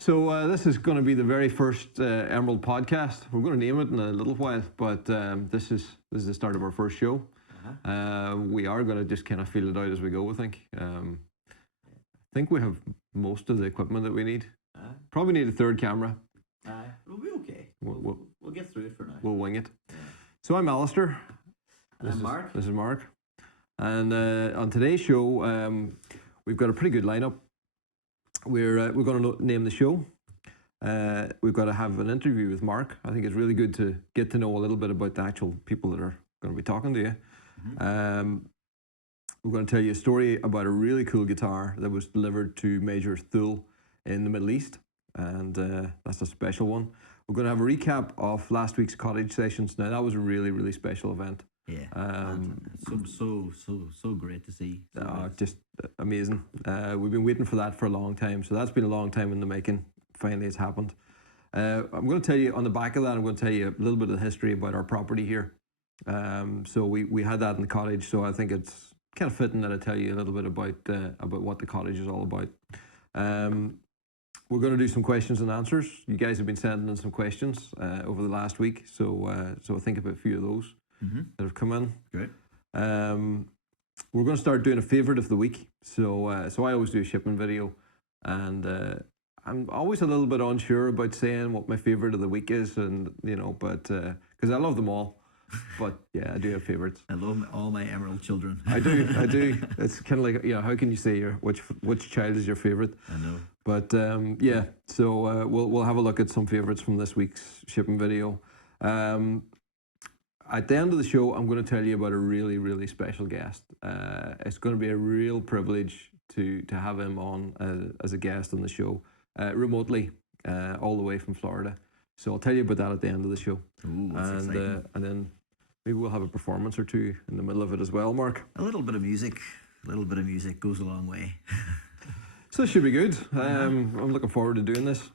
So this is going to be the very first Emerald podcast. We're going to name it in a little while, but this is the start of our first show. We are going to just kind of feel it out as we go. I think we have most of the equipment that we need. Probably need a third camera. We'll be okay. We'll get through it for now. We'll wing it. Yeah. So I'm Alistair. And I'm Mark. This is Mark. And on today's show, we've got a pretty good lineup. We're going to name the show. We've got to have an interview with Mark. I think it's really good to get to know a little bit about the actual people that are going to be talking to you. Mm-hmm. We're going to tell you a story about a really cool guitar that was delivered to Major Thul in the Middle East, and that's a special one. We're going to have a recap of last week's cottage sessions. Now that was a really, really special event. Yeah, so great to see. Just amazing. We've been waiting for that for a long time, so that's been a long time in the making. Finally, it's happened. I'm going to tell you on the back of that. I'm going to tell you a little bit of the history about our property here. So we had that in the cottage, so I think it's kind of fitting that I tell you a little bit about what the cottage is all about. We're going to do some questions and answers. You guys have been sending in some questions over the last week, so I think about a few of those. Mm-hmm. That have come in. Great. We're going to start doing a favourite of the week. So I always do a shipping video, and I'm always a little bit unsure about saying what my favourite of the week is, and but because I love them all. But yeah, I do have favourites. I love all my Emerald children. I do. It's kind of like, how can you say which child is your favourite? I know. But yeah, so we'll have a look at some favourites from this week's shipping video. At the end of the show, I'm going to tell you about a really, really special guest. It's going to be a real privilege to have him on as a guest on the show, remotely, all the way from Florida. So I'll tell you about that at the end of the show. Ooh, that's exciting. And then maybe we'll have a performance or two in the middle of it as well, Mark. A little bit of music goes a long way. So this should be good. I'm looking forward to doing this.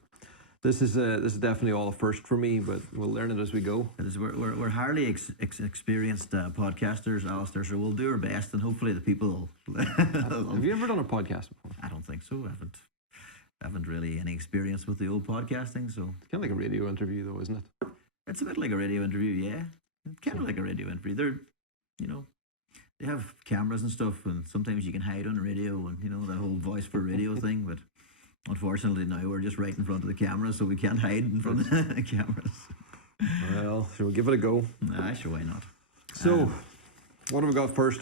This is definitely all a first for me, but we'll learn it as we go. We're hardly experienced podcasters, Alistair, so we'll do our best, and hopefully the people will. Have you ever done a podcast before? I don't think so. I haven't really any experience with the old podcasting, so it's kind of like a radio interview, though, isn't it? It's a bit like a radio interview, yeah. It's kind of like a radio interview. They're, they have cameras and stuff, and sometimes you can hide on the radio, and that whole voice for radio thing, but. Unfortunately, now we're just right in front of the camera, so we can't hide in front of the cameras. Well, shall we give it a go? Sure, why not? So, what have we got first?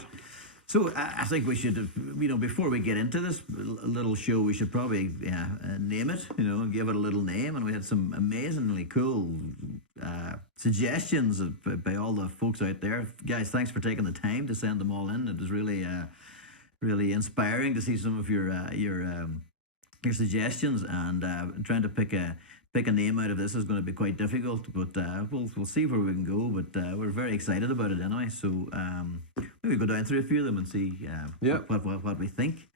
So, I think we should, before we get into this little show, we should probably name it, and give it a little name. And we had some amazingly cool suggestions by all the folks out there. Guys, thanks for taking the time to send them all in. It was really, really inspiring to see some of your suggestions, and trying to pick a name out of this is going to be quite difficult, but we'll see where we can go. But we're very excited about it anyway. So maybe go down through a few of them and see what we think.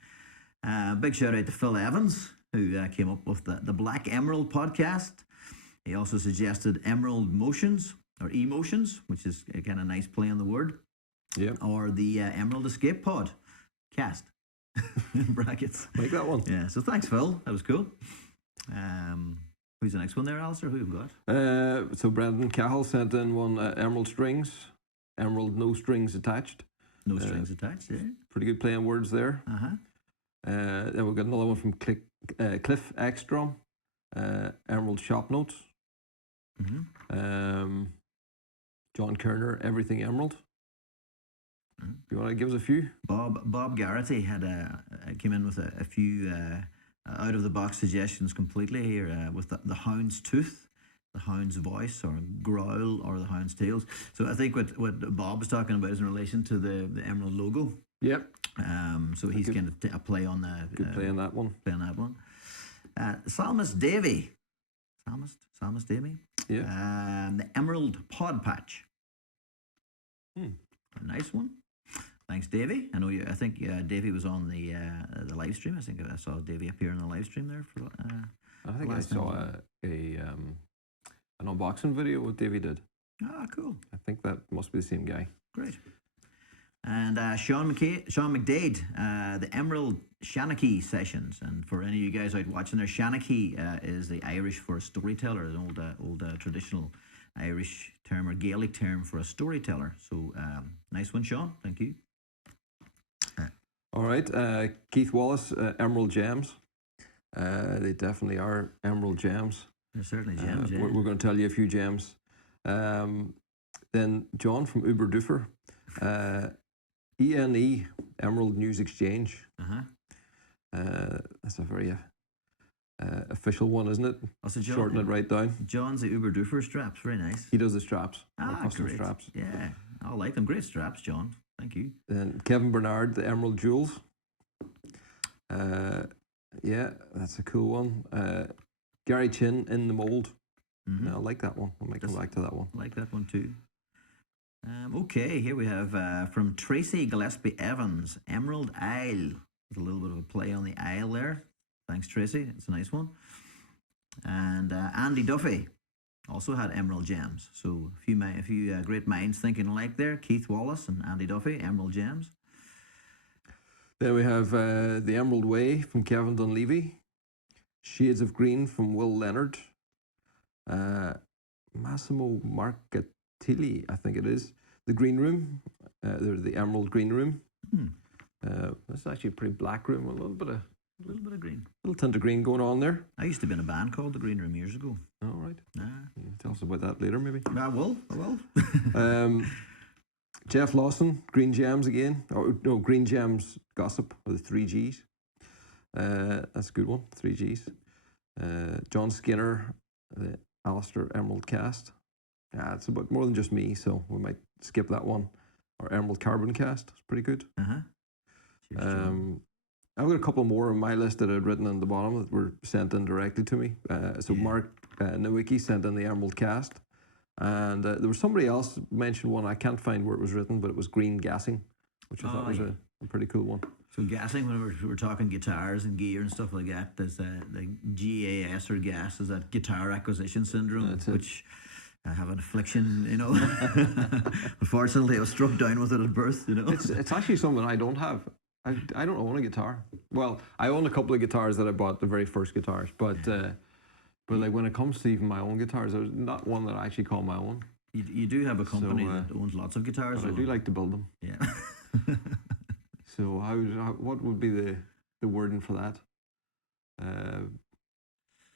Big shout out to Phil Evans, who came up with the Black Emerald podcast. He also suggested Emerald Motions or Emotions, which is a kind of nice play on the word. Yeah. Or the Emerald Escape Pod cast. In brackets. Like that one. Yeah, so thanks, Phil. That was cool. Who's the next one there, Alistair? Who have we got? So Brendan Cahill sent in one, Emerald Strings. Emerald No Strings Attached. No strings attached, yeah. Pretty good play on words there. Uh-huh. Then we've got another one from Cliff Ekstrom. Emerald Shop Notes. Mm-hmm. John Kerner, Everything Emerald. Do you want to give us a few? Bob Garrity came in with a few out of the box suggestions completely here with the hound's tooth, the hound's voice, or growl, or the hound's tails. So I think what Bob was talking about is in relation to the Emerald logo. Yep. So he's going to play on the good play on that one. Psalmist Davy. Psalmist Davy. Yeah. The Emerald Pod Patch. A nice one. Thanks, Davey. I think Davey was on the live stream. I think I saw Davey appear in the live stream there. I think I saw an unboxing video what Davey did. Ah, cool. I think that must be the same guy. Great. And Sean McDade, the Emerald Shanachie Sessions. And for any of you guys out watching there, Shanachie is the Irish for a storyteller, an old traditional Irish term or Gaelic term for a storyteller. So nice one, Sean. Thank you. All right, Keith Wallace, Emerald Gems. They definitely are Emerald Gems. They're certainly gems, yeah. We're going to tell you a few gems. Then John from Uber Doofer. ENE, Emerald News Exchange. That's a very official one, isn't it? Also, John, shorten it right down. John's the Uber Doofer straps. Very nice. He does the straps. Custom great. Straps. Yeah, I like them. Great straps, John. Thank you. Then Kevin Bernard, the Emerald Jewels. Yeah, that's a cool one. Gary Chin, In the Mold. I like that one. I might come back to that one. I like that one too. Okay, here we have from Tracy Gillespie Evans, Emerald Isle. There's a little bit of a play on the Isle there. Thanks, Tracy. It's a nice one. And Andy Duffy also had Emerald Gems. So a few great minds thinking alike there. Keith Wallace and Andy Duffy, Emerald Gems. Then we have The Emerald Way from Kevin Dunleavy. Shades of Green from Will Leonard. Massimo Marcatilli, I think it is. The Green Room. They're the Emerald Green Room. This is actually a pretty black room with a little bit of green. A little tint of green going on there. I used to be in a band called The Green Room years ago. All right. Tell us about that later, maybe. I will. Jeff Lawson, Green Gems again. No, Green Gems Gossip with the 3 Gs. That's a good one, 3 Gs. John Skinner, the Alistair Emerald Cast. It's about more than just me, so we might skip that one. Or Emerald Carbon Cast, it's pretty good. Cheers, I've got a couple more on my list that I'd written on the bottom that were sent in directly to me. Mark Nowicki sent in the Emerald Cast. And there was somebody else mentioned one, I can't find where it was written, but it was Green Gassing, which I thought was a pretty cool one. So gassing, when we're talking guitars and gear and stuff like that, there's the GAS or gas is that guitar acquisition syndrome, which I have an affliction, you know. Unfortunately, I was struck down with it at birth, you know. It's actually something I don't have. I don't own a guitar. Well, I own a couple of guitars that I bought, the very first guitars, but like when it comes to even my own guitars, there's not one that I actually call my own. You do have a company that owns lots of guitars. I do like to build them. Yeah. So what would be the wording for that?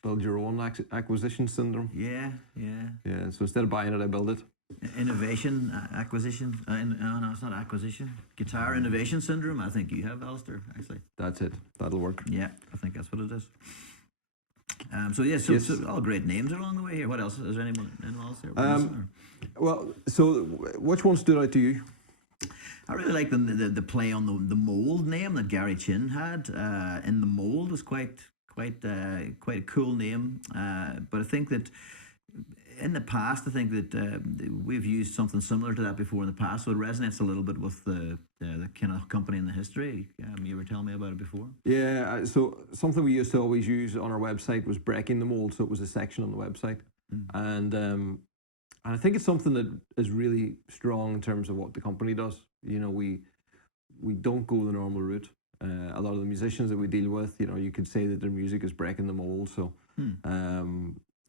Build your own acquisition syndrome. Yeah. So instead of buying it, I build it. Innovation acquisition. No, it's not acquisition. Guitar innovation syndrome. I think you have, Alistair. Actually. That's it. That'll work. Yeah, I think that's what it is. So all great names along the way here. What else? Is there anyone else there? Well, so which one stood out to you? I really like the play on the mold name that Gary Chin had. In the mold was quite a cool name. But I think that in the past, we've used something similar to that before in the past, so it resonates a little bit with the kind of company and the history. You were telling me about it before. Yeah, so something we used to always use on our website was breaking the mold, so it was a section on the website. And I think it's something that is really strong in terms of what the company does. You know, we don't go the normal route. A lot of the musicians that we deal with, you know, you could say that their music is breaking the mold. So,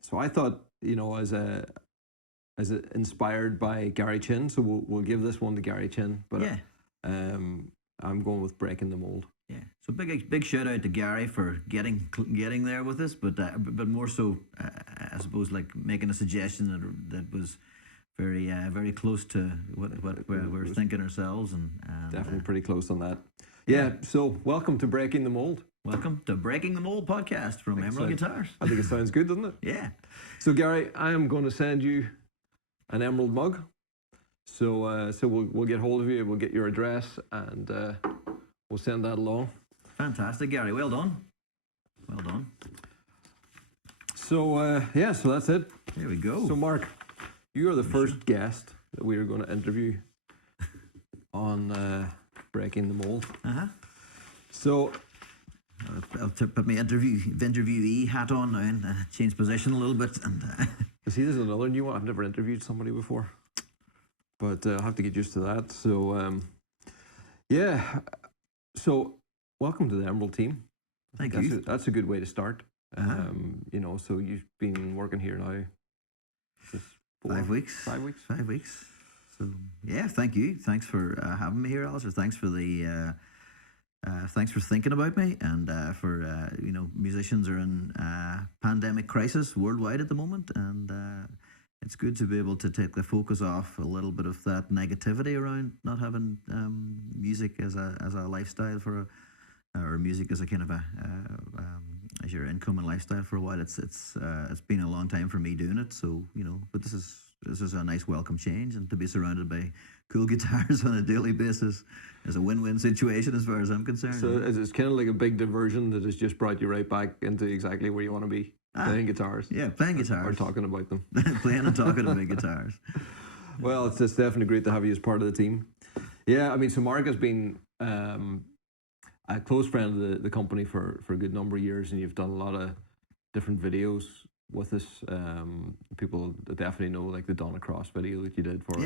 so I thought, you know, as inspired by Gary Chin, so we'll give this one to Gary Chin. But yeah. I'm going with breaking the mold. Yeah. So big shout out to Gary for getting there with us, but more so, I suppose, like making a suggestion that was very close to what we're thinking ourselves, and definitely pretty close on that. Yeah. So welcome to Breaking the Mold. Welcome to Breaking the Mold podcast from Emerald Guitars. I think it sounds good, doesn't it? Yeah. So Gary, I am going to send you an Emerald mug. So we'll get hold of you. We'll get your address and we'll send that along. Fantastic, Gary. Well done. Well done. So so that's it. There we go. So Mark, you are the first guest that we are going to interview on Breaking the Mold. So I'll put my interviewee hat on now and change position a little bit. And see, there's another new one. I've never interviewed somebody before, but I'll have to get used to that. So Yeah. So, welcome to the Emerald team. Thank That's you. that's a good way to start. Uh-huh. So you've been working here now just 5 weeks. 5 weeks. 5 weeks. So yeah, thank you. Thanks for having me here, Alistair. Thanks for the thanks for thinking about me, and for musicians are in pandemic crisis worldwide at the moment, and it's good to be able to take the focus off a little bit of that negativity around not having music as a lifestyle or music as a kind of as your income and lifestyle for a while. It's been a long time for me doing it, so but this is a nice welcome change, and to be surrounded by cool guitars on a daily basis is a win-win situation as far as I'm concerned. So it's kind of like a big diversion that has just brought you right back into exactly where you want to be, playing guitars. Yeah, playing guitars. Or talking about them. Playing and talking about guitars. Well, it's definitely great to have you as part of the team. Yeah, I mean, so Mark has been a close friend of the company for a good number of years, and you've done a lot of different videos with us. People definitely know, like the Donna Cross video that you did for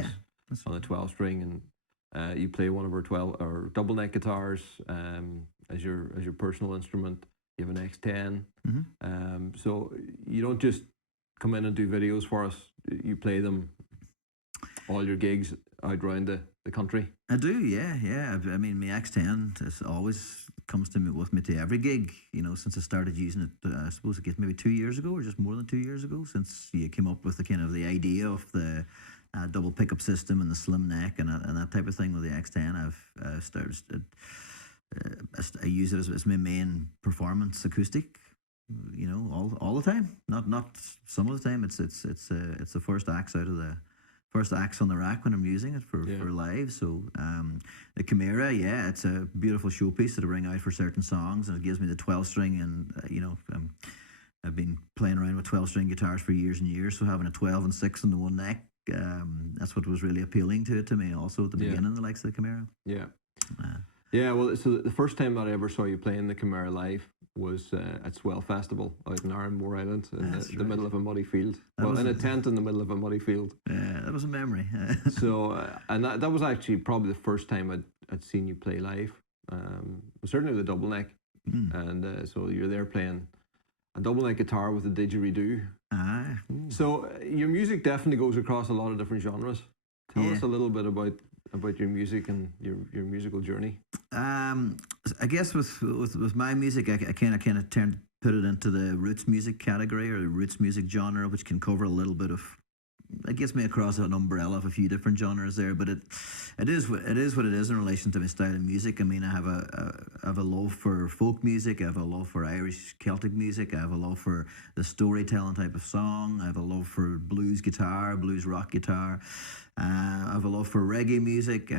us on the 12 string, and you play one of our 12 or double neck guitars as your personal instrument. You have an X10. Mm-hmm. So you don't just come in and do videos for us. You play them all your gigs out around the country. I do, yeah. I mean, my X10 always comes with me to every gig, since I started using it, I suppose it gets maybe 2 years ago, or just more than 2 years ago, since you came up with the idea of the double pickup system and the slim neck and that type of thing with the X10. I've started, I use it as my main performance acoustic, all the time. Not some of the time. It's the first axe on the rack when I'm using it for live. So the Chimera, it's a beautiful showpiece that I bring out for certain songs, and it gives me the 12 string, and I've been playing around with 12 string guitars for years and years, so having a 12 and 6 on the one neck, that's what was really appealing to me also at the beginning, the likes of the Chimera. Well, so the first time that I ever saw you playing the Chimera live was at Swell Festival out in Arranmore Island in the middle of a muddy field. In a tent in the middle of a muddy field. Yeah, that was a memory. So, and that was actually probably the first time I'd seen you play live. Certainly with a double neck. And so you're there playing a double neck guitar with a didgeridoo. So your music definitely goes across a lot of different genres. Tell us a little bit about your music and your musical journey. I guess with my music, I kind of put it into the roots music category, or the roots music genre, which can cover a little bit of. It gets me across an umbrella of a few different genres there, but it is what it is in relation to my style of music. I mean, I have a love for folk music. I have a love for Irish Celtic music. I have a love for the storytelling type of song. I have a love for blues guitar, blues rock guitar. I have a love for reggae music.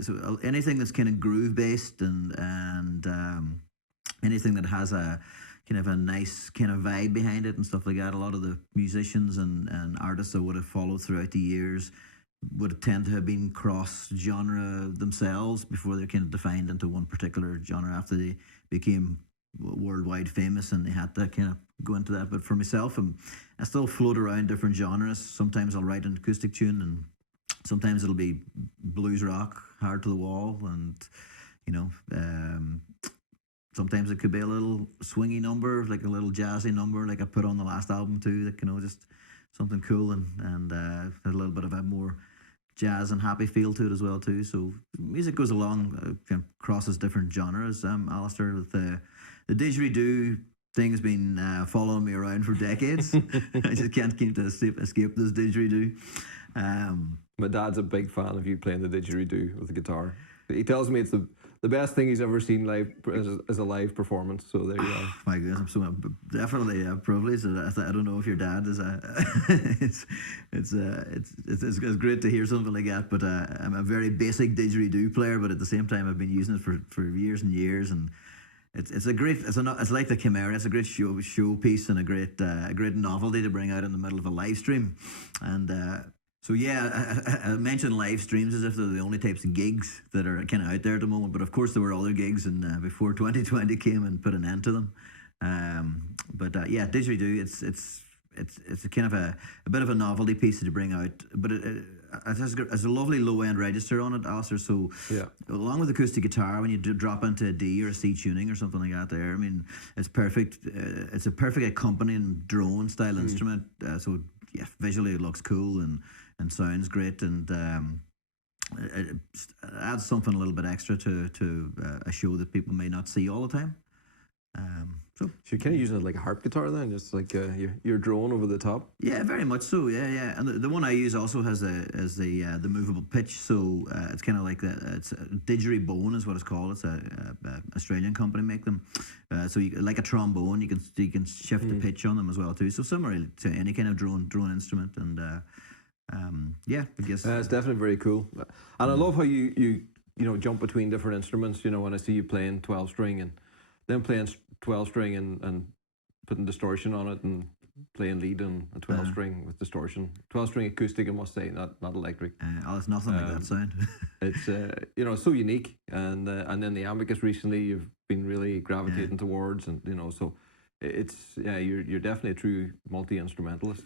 So anything that's kind of groove based and anything that has a kind of a nice kind of vibe behind it and stuff like that. A lot of the musicians and artists that would have followed throughout the years would tend to have been cross-genre themselves before they're kind of defined into one particular genre after they became worldwide famous, and they had to kind of go into that. But for myself, I still float around different genres. Sometimes I'll write an acoustic tune, and sometimes it'll be blues rock, hard to the wall, and sometimes it could be a little swingy number, like a little jazzy number, like I put on the last album too, that just something cool and a little bit of a more jazz and happy feel to it as well too. So music goes along, crosses different genres. Alistair, with the didgeridoo thing has been following me around for decades. I just can't keep to escape this didgeridoo. My dad's a big fan of you playing the didgeridoo with the guitar. He tells me it's the best thing he's ever seen live as a live performance. So there you go. My goodness, I'm so definitely privileged. I don't know if your dad is it's great to hear something like that. But I'm a very basic didgeridoo player. But at the same time, I've been using it for years and years, and it's like the Chimera. It's a great showpiece and a great novelty to bring out in the middle of a live stream, and. So yeah, I mentioned live streams as if they're the only types of gigs that are kind of out there at the moment. But of course, there were other gigs, and before 2020 came and put an end to them. But didgeridoo, it's a kind of a bit of a novelty piece to bring out, but it has a lovely low end register on it, Alistair. So Yeah. along with acoustic guitar, when you drop into a D or a C tuning or something like that, there, I mean, it's perfect. It's a perfect accompanying drone style instrument. So yeah, visually it looks cool and sounds great, and it adds something a little bit extra to a show that people may not see all the time. So you're kind of using it like a harp guitar then, just like your drone over the top. yeah, very much so. Yeah. And the one I use also has the movable pitch, so it's kind of like it's a didgeridoo is what it's called. It's a Australian company make them. So like a trombone, you can shift the pitch on them as well too. So similar to any kind of drone instrument, and yeah, I guess It's definitely very cool, and I love how you jump between different instruments. When I see you playing 12 string and then playing 12 string and putting distortion on it and playing lead on a 12 string with distortion. 12 string acoustic, I must say, not electric. it's nothing like that sound. It's it's so unique, and then the amicus recently you've been really gravitating towards, and so it's you're definitely a true multi-instrumentalist.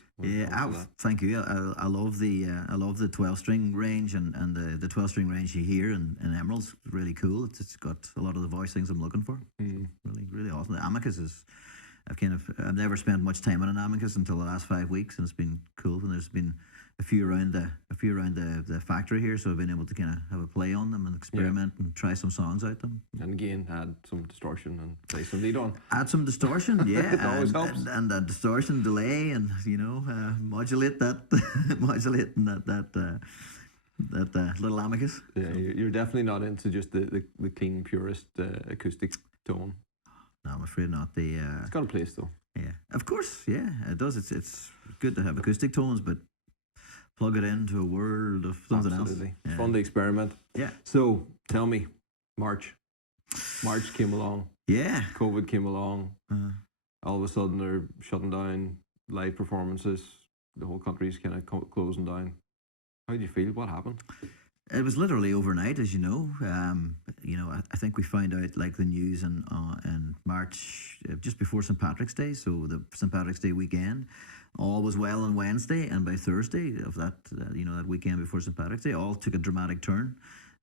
Thank you. I love the 12 string range, and the 12 string range you hear in Emerald's really cool. It's got a lot of the voice things I'm looking for. Really awesome. The amicus is I've never spent much time on an amicus until the last 5 weeks, and it's been cool. And there's been a few around the factory here, so I've been able to kind of have a play on them and experiment and try some songs out them. And again, add some distortion and play some lead on. Add some distortion, yeah. It always helps. And that distortion delay, and modulate that, modulating that little amicus. Yeah, you're definitely not into just the clean, purest acoustic tone. No, I'm afraid not. It's got a place though. Yeah, of course. Yeah, it does. It's good to have acoustic tones, but plug it into a world of something else. Absolutely. It's fun to experiment. Yeah. So tell me, March came along. Yeah. COVID came along. All of a sudden they're shutting down live performances. The whole country's kind of closing down. How did you feel? What happened? It was literally overnight, as you know. I think we found out like the news in March, just before St. Patrick's Day, so the St. Patrick's Day weekend. All was well on Wednesday, and by Thursday of that, that weekend before St. Patrick's Day, all took a dramatic turn.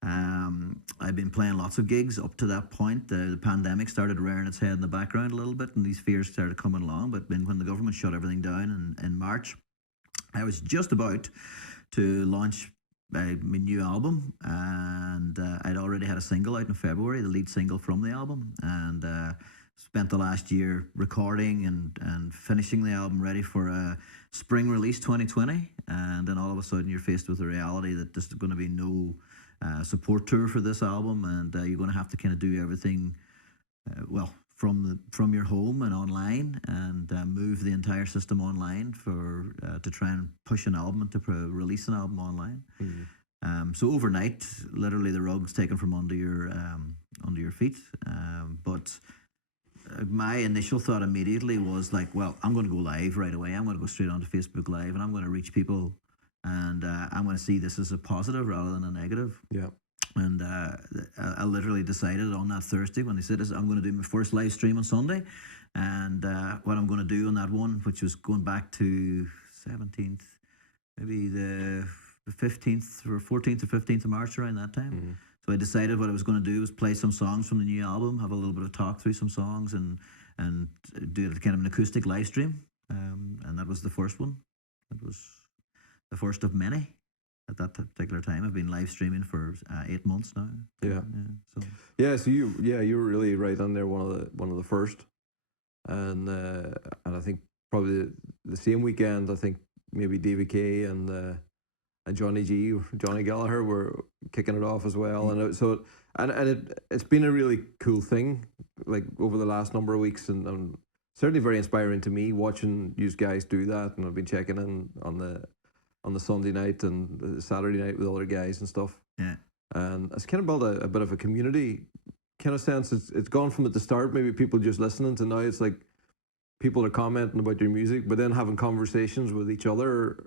I've been playing lots of gigs up to that point. The pandemic started rearing its head in the background a little bit, and these fears started coming along. But when the government shut everything down in March, I was just about to launch my new album, and I'd already had a single out in February, the lead single from the album, and spent the last year recording and finishing the album ready for a spring release 2020, and then all of a sudden you're faced with the reality that there's going to be no support tour for this album, and you're going to have to kind of do everything from your home and online, and move the entire system online to try and push an album, to release an album online. So overnight, literally the rug's taken from under your feet. But my initial thought immediately was like, well, I'm going to go live right away. I'm going to go straight onto Facebook Live, and I'm going to reach people, and I'm going to see this as a positive rather than a negative. Yeah. And I literally decided on that Thursday when they said this, I'm going to do my first live stream on Sunday. And what I'm going to do on that one, which was going back to 17th, maybe the 15th or 14th or 15th of March, around that time. So I decided what I was going to do was play some songs from the new album, have a little bit of talk through some songs, and do it kind of an acoustic live stream. And that was the first one. It was the first of many. At that particular time, I've been live streaming for 8 months now. So you were really right on there, one of the first, and I think probably the same weekend, I think maybe David Kay and Johnny Gallagher were kicking it off as well, and it's been a really cool thing, like over the last number of weeks, and certainly very inspiring to me watching you guys do that, and I've been checking in on the Sunday night and the Saturday night with other guys and stuff. Yeah. And it's kind of built a bit of a community kind of sense. It's gone from at the start, maybe people just listening, to now it's like people are commenting about your music, but then having conversations with each other.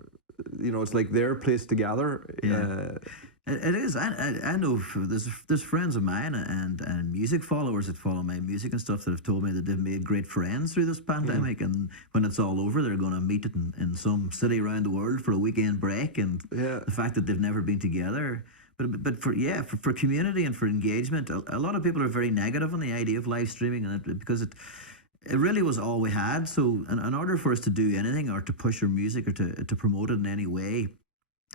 It's like their place to gather. Yeah. It is. I know there's friends of mine and music followers that follow my music and stuff that have told me that they've made great friends through this pandemic, and when it's all over, they're going to meet in some city around the world for a weekend break, and Yeah. the fact that they've never been together. But for community and for engagement, a lot of people are very negative on the idea of live streaming, and because it really was all we had. So in order for us to do anything or to push our music or to promote it in any way,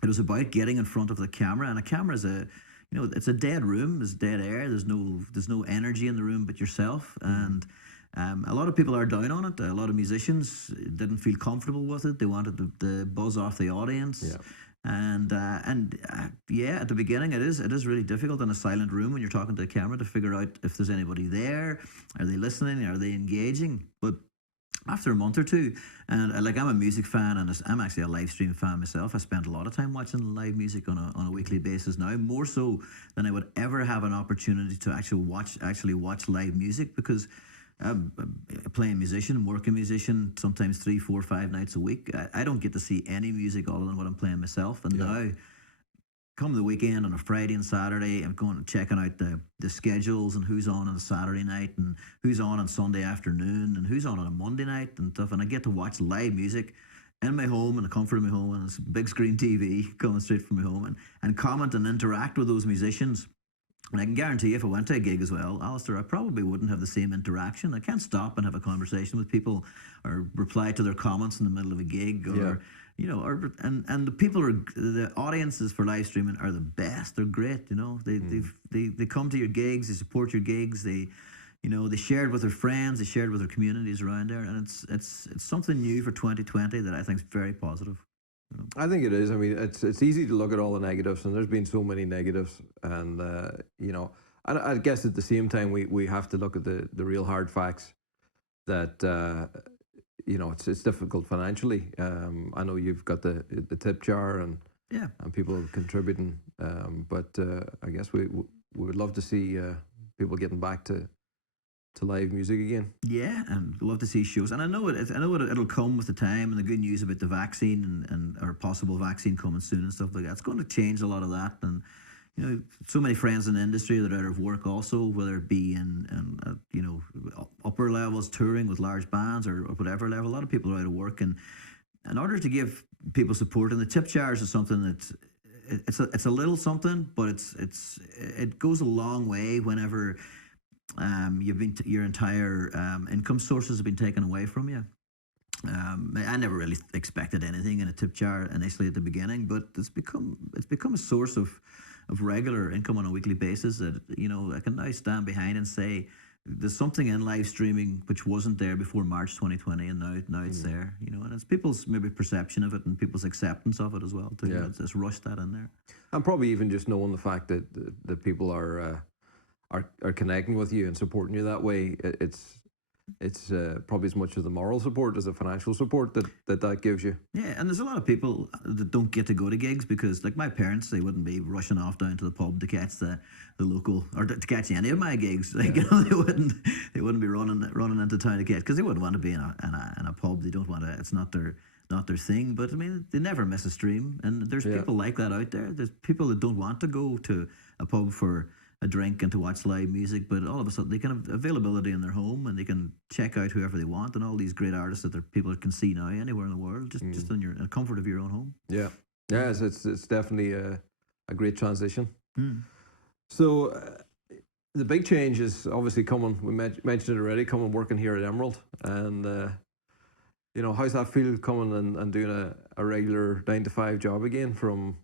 it was about getting in front of the camera, and a camera is it's a dead room. There's dead air. There's no energy in the room but yourself. And a lot of people are down on it. A lot of musicians didn't feel comfortable with it. They wanted the buzz off the audience. Yeah. And at the beginning, it is really difficult in a silent room when you're talking to a camera to figure out if there's anybody there. Are they listening? Are they engaging? But after a month or two, and like, I'm a music fan, and I'm actually a live stream fan myself. I spend a lot of time watching live music on a weekly basis now, more so than I would ever have an opportunity to actually watch live music, because playing musician, working musician, sometimes 3, 4, 5 nights a week, I don't get to see any music other than what I'm playing myself. And now, come the weekend on a Friday and Saturday, I'm going and checking out the schedules and who's on a Saturday night and who's on Sunday afternoon and who's on a Monday night and stuff. And I get to watch live music in my home, in the comfort of my home, and it's big screen TV coming straight from my home, and comment and interact with those musicians. And I can guarantee you, if I went to a gig as well, Alistair, I probably wouldn't have the same interaction. I can't stop and have a conversation with people or reply to their comments in the middle of a gig, or and the audiences for live streaming are the best. They're great. They come to your gigs, they support your gigs, they share it with their friends, they share it with their communities around there, and it's something new for 2020 that I think is very positive. I think it is. I mean, it's easy to look at all the negatives, and there's been so many negatives, and and I guess at the same time we have to look at the real hard facts that it's difficult financially. I know you've got the tip jar and people contributing, but I guess we would love to see people getting back to live music again. Yeah, and love to see shows. And I know it'll come with the time, and the good news about the vaccine and or possible vaccine coming soon and stuff like that. It's going to change a lot of that. And so many friends in the industry that are out of work also, whether it be in upper levels touring with large bands or whatever level. A lot of people are out of work, and in order to give people support, and the tip jars is something that it's a little something, but it goes a long way whenever your entire income sources have been taken away from you. I never really expected anything in a tip jar initially at the beginning, but it's become a source of regular income on a weekly basis that I can now stand behind and say there's something in live streaming which wasn't there before March 2020, and now it's there. And it's people's maybe perception of it and people's acceptance of it as well too. Yeah. It's rushed that in there. And probably even just knowing the fact that people are connecting with you and supporting you that way. It's probably as much as the moral support as the financial support that gives you. Yeah, and there's a lot of people that don't get to go to gigs because, like my parents, they wouldn't be rushing off down to the pub to catch the local, or to catch any of my gigs. Like, they wouldn't be running into town to catch, because they wouldn't want to be in a pub. They don't want to. It's not their thing. But I mean, they never miss a stream, and there's people like that out there. There's people that don't want to go to a pub for a drink and to watch live music, but all of a sudden they can have availability in their home, and they can check out whoever they want, and all these great artists that people can see now anywhere in the world, just in the comfort of your own home. Yeah, it's definitely a great transition. So the big change is obviously coming. We mentioned it already. Coming working here at Emerald, and how's that feel coming and doing a regular 9 to 5 job again from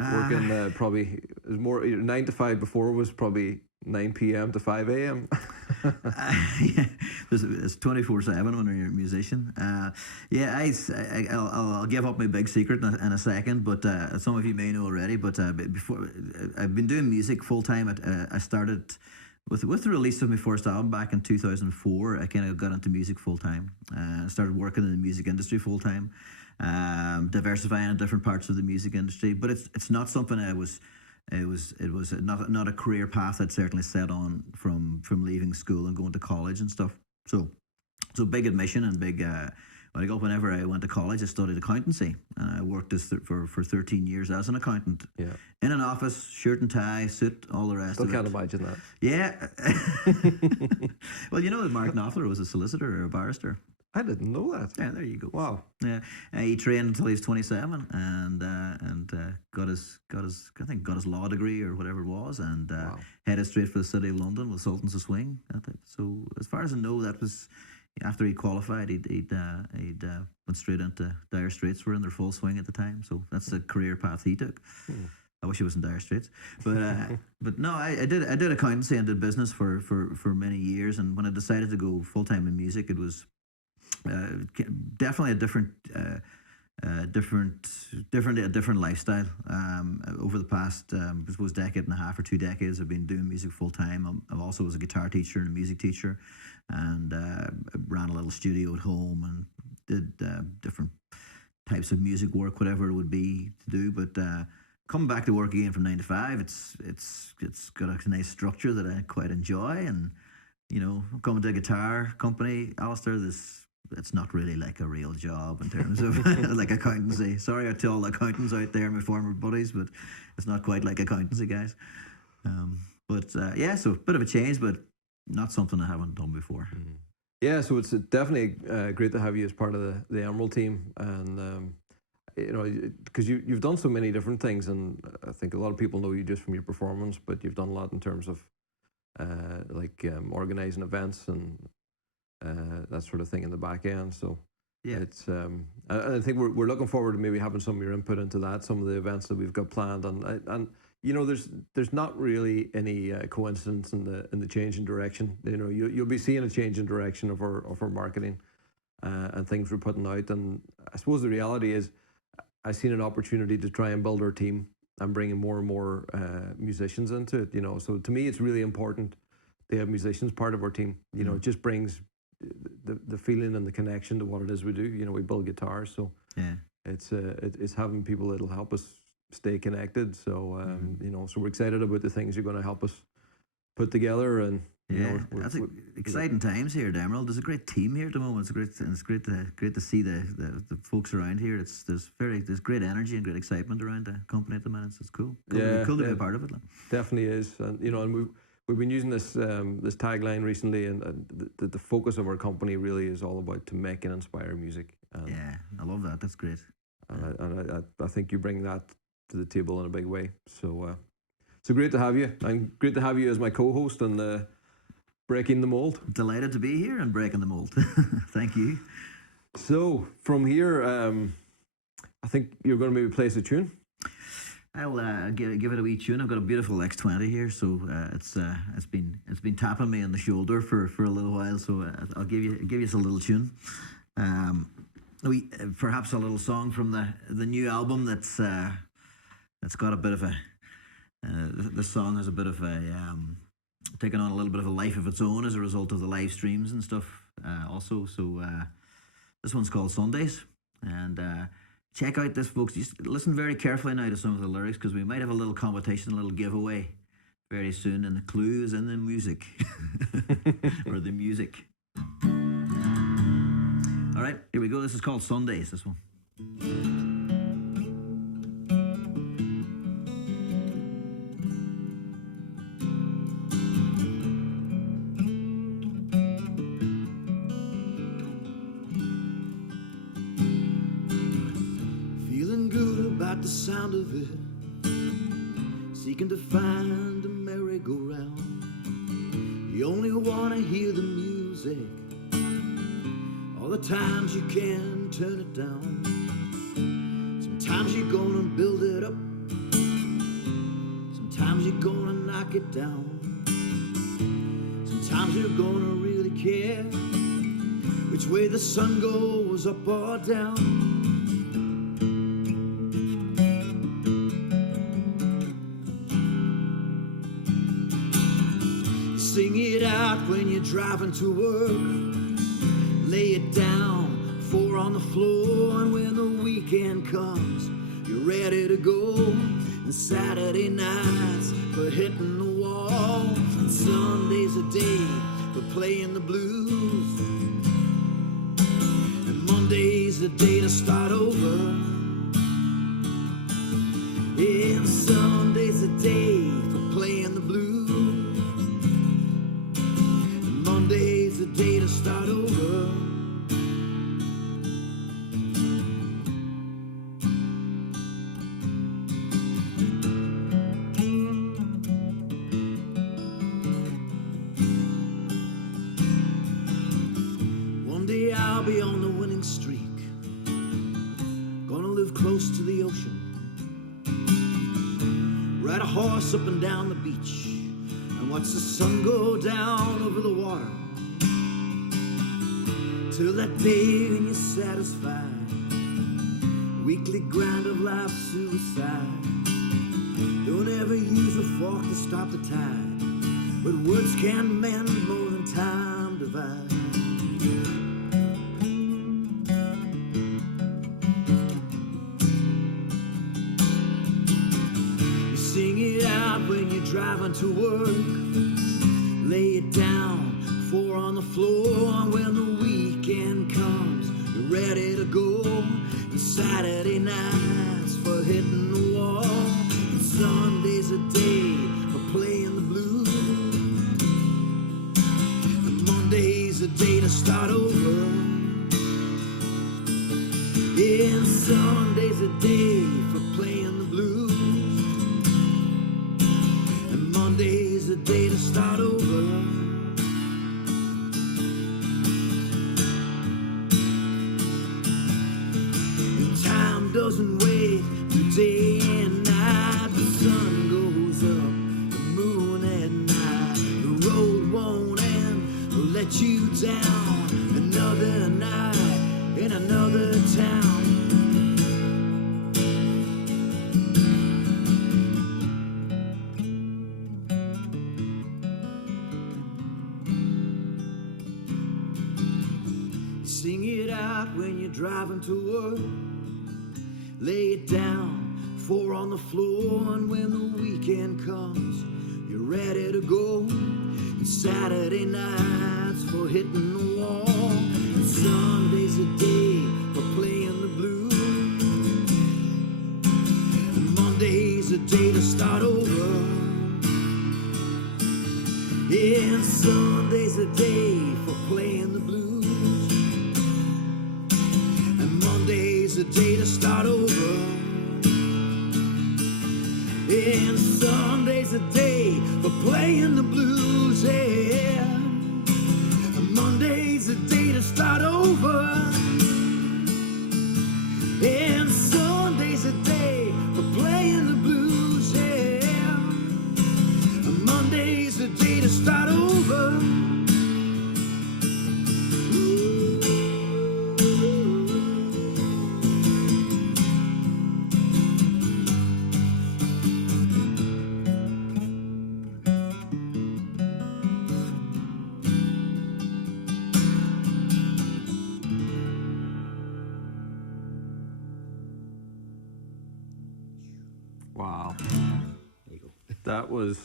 working probably is more 9 to 5 before was probably 9 p.m. to 5 a.m. Yeah, it's 24/7 when you're a musician. I'll give up my big secret in a second, but some of you may know already. But before, I've been doing music full time. I started with the release of my first album back in 2004. I kind of got into music full time. Started working in the music industry full time. Diversifying in different parts of the music industry, but it's not something it was not a career path I'd certainly set on from leaving school and going to college and stuff. So big admission and big whenever I went to college, I studied accountancy. And I worked for 13 years as an accountant. Yeah. In an office, shirt and tie, suit, all the rest Still of can't it. imagine that. Yeah. Well, you know that Mark Knopfler was a solicitor or a barrister. I didn't know that. Yeah, there you go. Wow. Yeah, he trained until he was 27 and got his law degree or whatever it was, and Wow. headed straight for the City of London with Sultans of Swing. So as far as I know, that was after he qualified. He'd went straight into Dire Straits. Were in their full swing at the time, so that's the career path he took. I wish he was in Dire Straits, but no, I did accountancy and did business for many years. And when I decided to go full time in music, it was definitely a different lifestyle. Over the past, I suppose, decade and a half or 2 decades, I've been doing music full time. I also was a guitar teacher and a music teacher, and ran a little studio at home and did different types of music work, whatever it would be to do. But coming back to work again from 9 to 5, it's got a nice structure that I quite enjoy. And coming to a guitar company, Alistair, it's not really like a real job in terms of like accountancy. Sorry to all the accountants out there, my former buddies, but it's not quite like accountancy, guys. So a bit of a change, but not something I haven't done before. Yeah, so it's definitely great to have you as part of the Emerald team, and because you've done so many different things, and I think a lot of people know you just from your performance, but you've done a lot in terms of organising events and that sort of thing in the back end. So yeah, it's I think we're looking forward to maybe having some of your input into that, some of the events that we've got planned, and there's not really any coincidence in the change in direction. You'll be seeing a change in direction of our marketing and things we're putting out. And I suppose the reality is, I seen an opportunity to try and build our team and bringing more and more musicians into it. So to me, it's really important to have musicians part of our team. It just brings the feeling and the connection to what it is we do. We build guitars, so yeah, it's having people that'll help us stay connected. So so we're excited about the things you're going to help us put together. And that's exciting times here at Emerald. There's a great team here at the moment. It's great to see the folks around here. There's great energy and great excitement around the company at the minute. So it's cool. Cool to be a part of it. Definitely is. And and we've been using this tagline recently, and the focus of our company really is all about to make and inspire music. Yeah, I love that. That's great. And I think you bring that to the table in a big way. So great to have you, and great to have you as my co-host and breaking the mold. Delighted to be here and breaking the mold. Thank you. So from here, I think you're going to maybe play us a tune. I'll give it a wee tune. I've got a beautiful X20 here, so it's been tapping me on the shoulder for a little while. So I'll give you a little tune. Perhaps a little song from the new album that's got a bit of a. The song has a bit of a taken on a little bit of a life of its own as a result of the live streams and stuff. Also, so this one's called Sundays, and. Check out this, folks. Just listen very carefully now to some of the lyrics, because we might have a little competition, a little giveaway very soon, and the clue is in the music. Or the music. All right, here we go. This is called Sundays, this one. The sound of it, seeking to find a merry-go-round. You only want to hear the music, all the times you can turn it down. Sometimes you're gonna build it up, sometimes you're gonna knock it down. Sometimes you're gonna really care which way the sun goes, up or down. Sing it out when you're driving to work. Lay it down, 4 on the floor. And when the weekend comes, you're ready to go. And Saturday nights for hitting the wall. And Sunday's a day for playing the blues. And Monday day to start over. And Sunday's a day for playing the blues. And Monday's a day to start over. One day I'll be on the winning streak, gonna live close to the ocean, ride a horse up and down the beach, and watch the sun go down over the water. Till that day when you're satisfied, weekly grind of life suicide. Don't ever use a fork to stop the tide, but words can mend more than time divides. You sing it out when you're driving to work, lay it down, 4 on the floor. When the weekend comes, you're ready to go. And Saturday nights for hitting the wall. And Sunday's a day for playing the blues. And Monday's a day to start over. And Sunday's a day for playing the blues. And Monday's a day to start over. Doesn't wait through day and night. The sun goes up, the moon at night. The road won't end, will let you down. Another night in another town. Sing it out when you're driving to work, lay it down, 4 on the floor. And when the weekend comes, you're ready to go. And Saturday nights for hitting the wall. And Sunday's a day for playing the blues. And Monday's a day to start over. And Sunday's a day for playing the blues. Monday's a day to start over. And Sunday's a day for playing the blues, yeah. And Monday's a day to start over. And Sunday's a day for playing the blues, yeah. And Monday's a day to start over. Wow. That was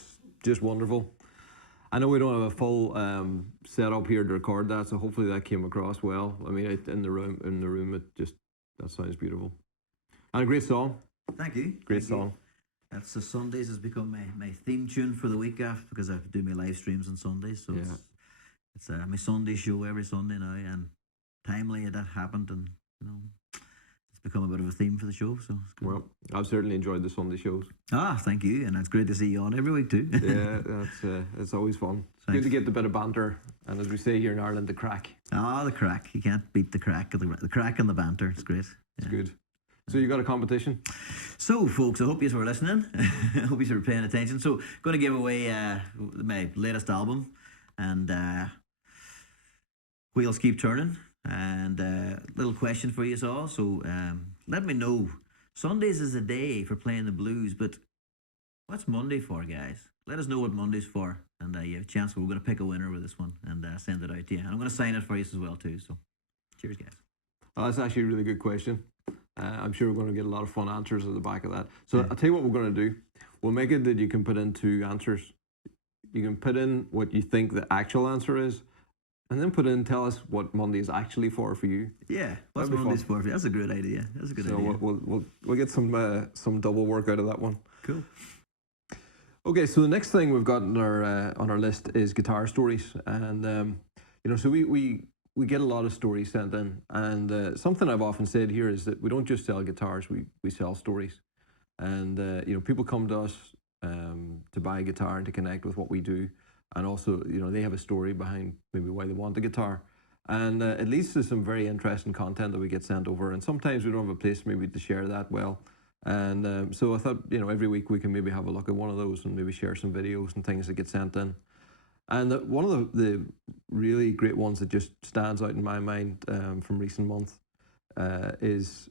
just wonderful. I know we don't have a full setup here to record that, so hopefully that came across well. I mean, in the room, it just, that sounds beautiful. And a great song. Thank you. Great Thank you. song. That's the Sundays has become my theme tune for the week after, because I do my live streams on Sundays. So Yeah. it's my Sunday show every Sunday now, and timely that happened, and you know, it's become a bit of a theme for the show. So it's good. Well, I've certainly enjoyed the Sunday shows. Thank you, and it's great to see you on every week too. Yeah, it's always fun. It's good to get the bit of banter, and as we say here in Ireland, the crack. The crack. You can't beat the crack. The crack and the banter. It's great. It's good. So you got a competition? So, folks, I hope you were listening. I hope you were paying attention. So, going to give away my latest album, and Wheels Keep Turning. And little question for you all. So, let me know. Sundays is a day for playing the blues, but what's Monday for, guys? Let us know what Monday's for, and you have a chance. We're going to pick a winner with this one and send it out to you. And I'm going to sign it for you as well too. So, cheers, guys. Oh, that's actually a really good question. I'm sure we're going to get a lot of fun answers at the back of that. So I'll tell you what we're going to do. We'll make it that you can put in 2 answers. You can put in what you think the actual answer is, And then put in, tell us what Monday is actually for you. Yeah, what's That'd be Monday's fun. for? That's a great idea. That's a good So idea. we'll get some double work out of that one. Cool. Okay, so the next thing we've got on our list is guitar stories, and you know, so we get a lot of stories sent in, and something I've often said here is that we don't just sell guitars, we sell stories, and you know, people come to us to buy a guitar and to connect with what we do, and also, you know, they have a story behind maybe why they want the guitar, and it leads to some very interesting content that we get sent over, and sometimes we don't have a place maybe to share that well. And so I thought, you know, every week we can maybe have a look at one of those and maybe share some videos and things that get sent in. And one of the really great ones that just stands out in my mind from recent months is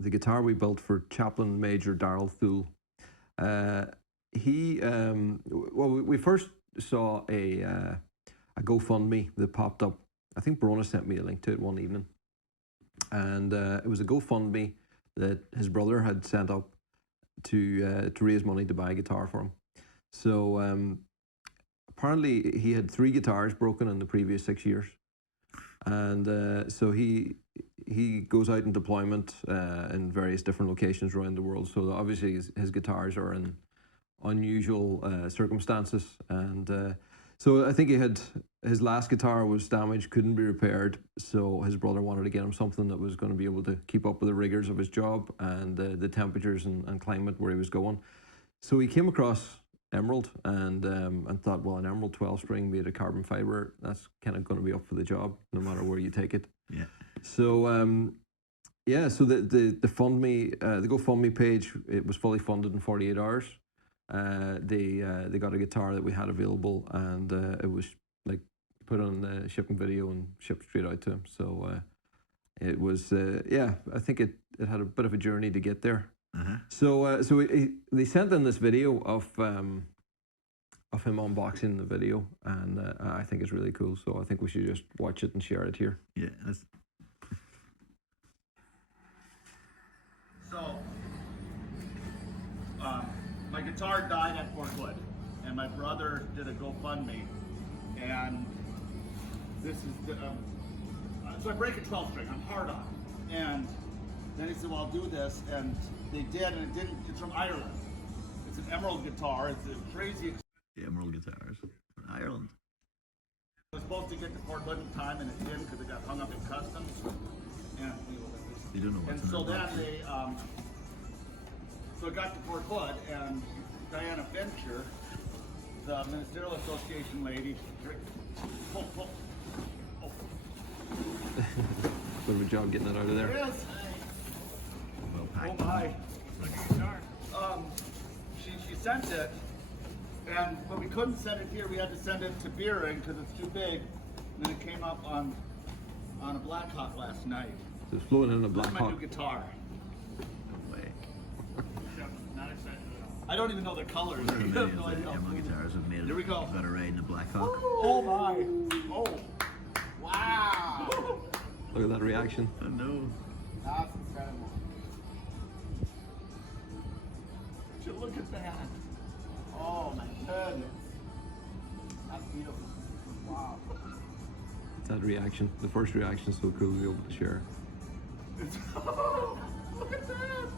the guitar we built for Chaplain Major Thul. We first saw a GoFundMe that popped up. I think Brona sent me a link to it one evening. And it was a GoFundMe that his brother had sent up to raise money to buy a guitar for him. So apparently he had 3 guitars broken in the previous 6 years, and so he goes out in deployment in various different locations around the world. So obviously his guitars are in unusual circumstances, and so I think he had his last guitar was damaged, couldn't be repaired. So his brother wanted to get him something that was going to be able to keep up with the rigors of his job and the temperatures and climate where he was going. So he came across Emerald and thought, well, an Emerald 12 string made of carbon fiber, that's kind of going to be up for the job no matter where you take it. Yeah. So yeah, so the GoFundMe page, it was fully funded in 48 hours. They got a guitar that we had available, and it was like put on the shipping video and shipped straight out to him. So it was yeah, I think it had a bit of a journey to get there. So they sent in this video of him unboxing the video, and I think it's really cool. So I think we should just watch it and share it here. Yeah. So, my guitar died at Fort Hood, and my brother did a GoFundMe, and this is the, so I break a 12 string, I'm hard on, and then he said, well, I'll do this, and they did, and it didn't, it's from Ireland. It's an Emerald guitar, it's a crazy. The Emerald guitars from Ireland. I was supposed to get to Fort Hood in time, and it didn't because it got hung up in customs, and You don't know what's and so in the then box. they, so it got to Fort Hood, and Diana Fincher, the Ministerial Association lady, pull. Oh, Bit of a job getting it out of there there. it is. Well Oh packed. my. She sent it, but we couldn't send it here. We had to send it to Beering because it's too big. And then it came up on a Blackhawk last night. So it's floating in a This is my new Blackhawk. guitar. No way. Not excited at all. I don't even know the colors. There are I have many no of the idea. Emerald guitars have made it. Here we go. Got a ride in a Blackhawk. Oh my! Oh! Wow! Look at that reaction. Oh no. That's incredible. Would you look at that? Oh my goodness. That's beautiful. Wow. That reaction, the first reaction is so cool to be able to share. Look at that!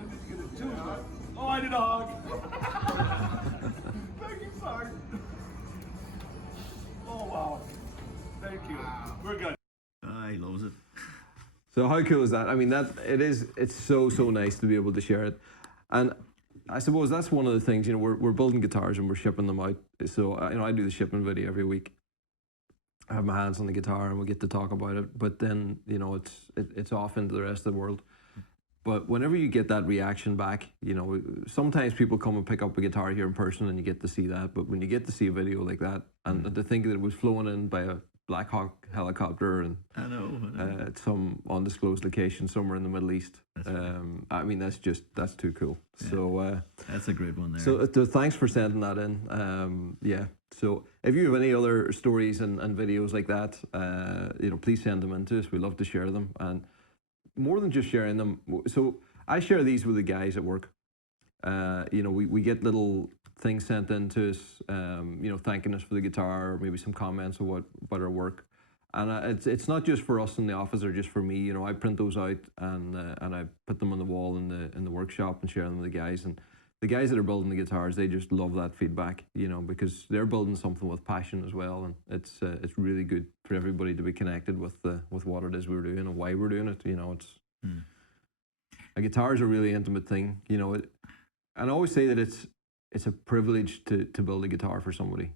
I'm just gonna do it. Oh, I did a hug. Thank you, Sergeant. Oh wow. Thank you. We're good. Ah, he loves it. So how cool is that? I mean, it's so nice to be able to share it. And I suppose that's one of the things, you know, we're building guitars and we're shipping them out. So, you know, I do the shipping video every week. I have my hands on the guitar and we get to talk about it. But then, you know, it's off into the rest of the world. But whenever you get that reaction back, you know, sometimes people come and pick up a guitar here in person and you get to see that. But when you get to see a video like that, and to think that it was flown in by a Blackhawk helicopter and I know. at some undisclosed location somewhere in the Middle East, I mean, that's too cool. Yeah. So That's a great one there. so thanks for sending that in. Yeah. So if you have any other stories and videos like that, you know, please send them in to us. We love to share them, and more than just sharing them. So I share these with the guys at work, You know, we get little things sent in to us, you know, thanking us for the guitar, or maybe some comments about our work. And it's not just for us in the office or just for me. You know, I print those out and I put them on the wall in the workshop and share them with the guys. And the guys that are building the guitars, they just love that feedback, you know, because they're building something with passion as well. And it's really good for everybody to be connected with what it is we're doing and why we're doing it. You know, a guitar is a really intimate thing. You know, and I always say that it's a privilege to build a guitar for somebody.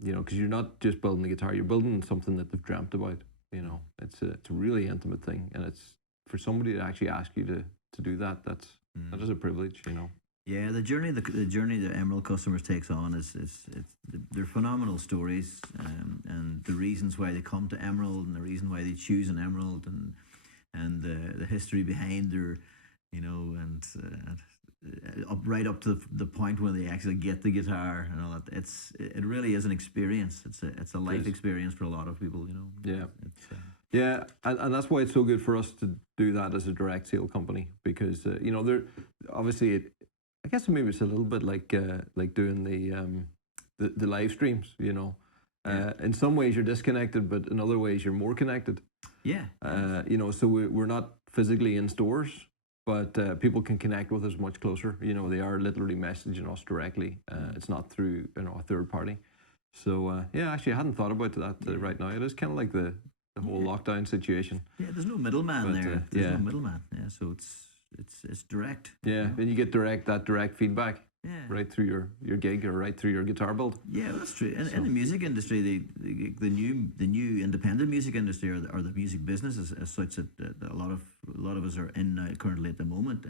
You know, because you're not just building the guitar, you're building something that they've dreamt about. You know, it's a really intimate thing, and it's for somebody to actually ask you to do that. That is a privilege. You know. Yeah, the journey the Emerald customers takes on is they're phenomenal stories, and the reasons why they come to Emerald and the reason why they choose an Emerald and the history behind their, you know, and. Right up to the point when they actually get the guitar and all that. It really is an experience. It's a life experience for a lot of people, you know. Yeah, yeah, and that's why it's so good for us to do that as a direct sale company, because you know, there obviously I guess maybe it's a little bit like doing the live streams, you know. In some ways you're disconnected, but in other ways you're more connected. Yeah. You know, so we're not physically in stores, but people can connect with us much closer. You know, they are literally messaging us directly. It's not through, you know, a third party. So yeah, actually, I hadn't thought about that right now. It is kind of like the whole lockdown situation. Yeah, there's no middleman there. There's no middleman. Yeah, so it's direct. Yeah, you know? Then you get that direct feedback. Yeah. Right through your gig or right through your guitar build. Yeah, well, that's true. In the music industry, the new independent music industry or the music business as such that a lot of us are in currently at the moment.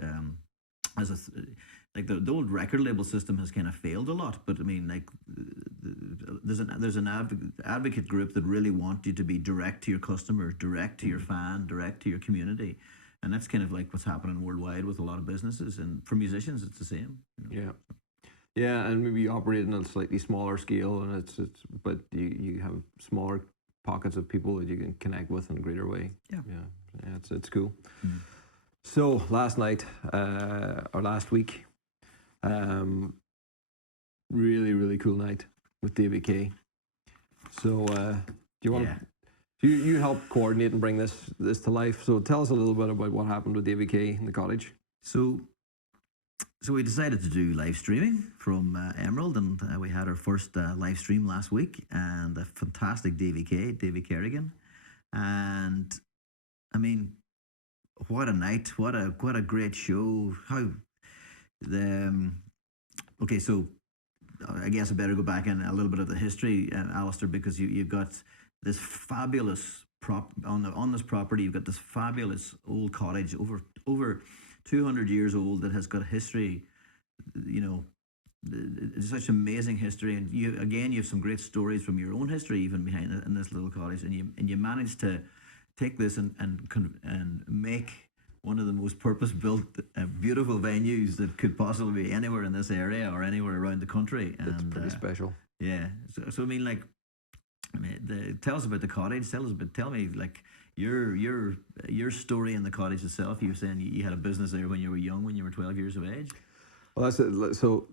Like the old record label system has kind of failed a lot, but I mean, like there's an advocate group that really want you to be direct to your customers, direct to your fan, direct to your community. And that's kind of like what's happening worldwide with a lot of businesses, and for musicians, it's the same. You know? Yeah, and maybe you operate on a slightly smaller scale, and but you have smaller pockets of people that you can connect with in a greater way. Yeah, it's cool. So last night or last week, really cool night with David K. So do you want to? You helped coordinate and bring this to life. So tell us a little bit about what happened with David K in the cottage. So we decided to do live streaming from Emerald, and we had our first live stream last week, and a fantastic David Kerrigan, and I mean, what a night! What a great show! Okay, so I guess I better go back in a little bit of the history, Alistair, because you've got this fabulous on this property. You've got this fabulous old cottage over 200 years old that has got history. You know, it's such amazing history, and you have some great stories from your own history even behind it in this little cottage, and you managed to take this and make one of the most purpose-built, beautiful venues that could possibly be anywhere in this area or anywhere around the country. It's pretty special. Yeah. So I mean, like. Tell us about the cottage. Tell me like your story in the cottage itself. You were saying you had a business there when you were young, when you were 12 years of age. Well, that's it. So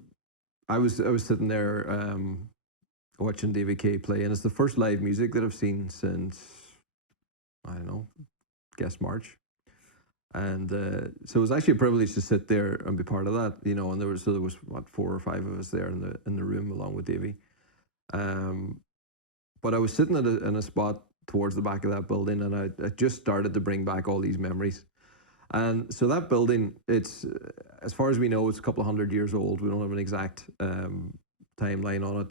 I was sitting there watching David K play, and it's the first live music that I've seen since I don't know, guess March. And so it was actually a privilege to sit there and be part of that, you know. And there was what 4 or 5 of us there in the room along with Davey. But I was sitting in a spot towards the back of that building, and I just started to bring back all these memories. And so that building, it's as far as we know, it's a couple of 100 years old. We don't have an exact timeline on it.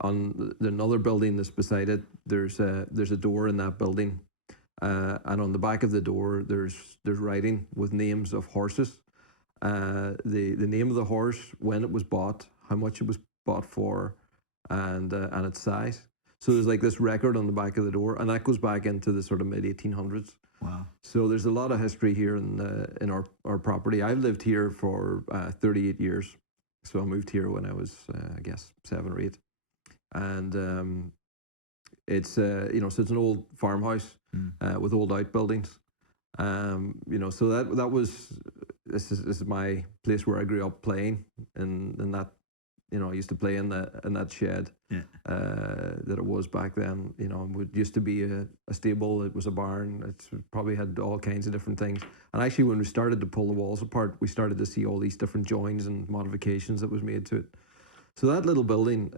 On another building that's beside it, there's a door in that building, and on the back of the door, there's writing with names of horses. The name of the horse, when it was bought, how much it was bought for, and its size. So there's like this record on the back of the door, and that goes back into the sort of mid-1800s. Wow. So there's a lot of history here in our property. I've lived here for 38 years. So I moved here when I was, I guess, 7 or 8. And it's, so it's an old farmhouse with old outbuildings. So that was this is my place where I grew up playing, in that, you know, I used to play in that shed. Yeah. That it was back then. You know, it used to be a stable. It was a barn. It probably had all kinds of different things. And actually, when we started to pull the walls apart, we started to see all these different joins and modifications that was made to it. So that little building,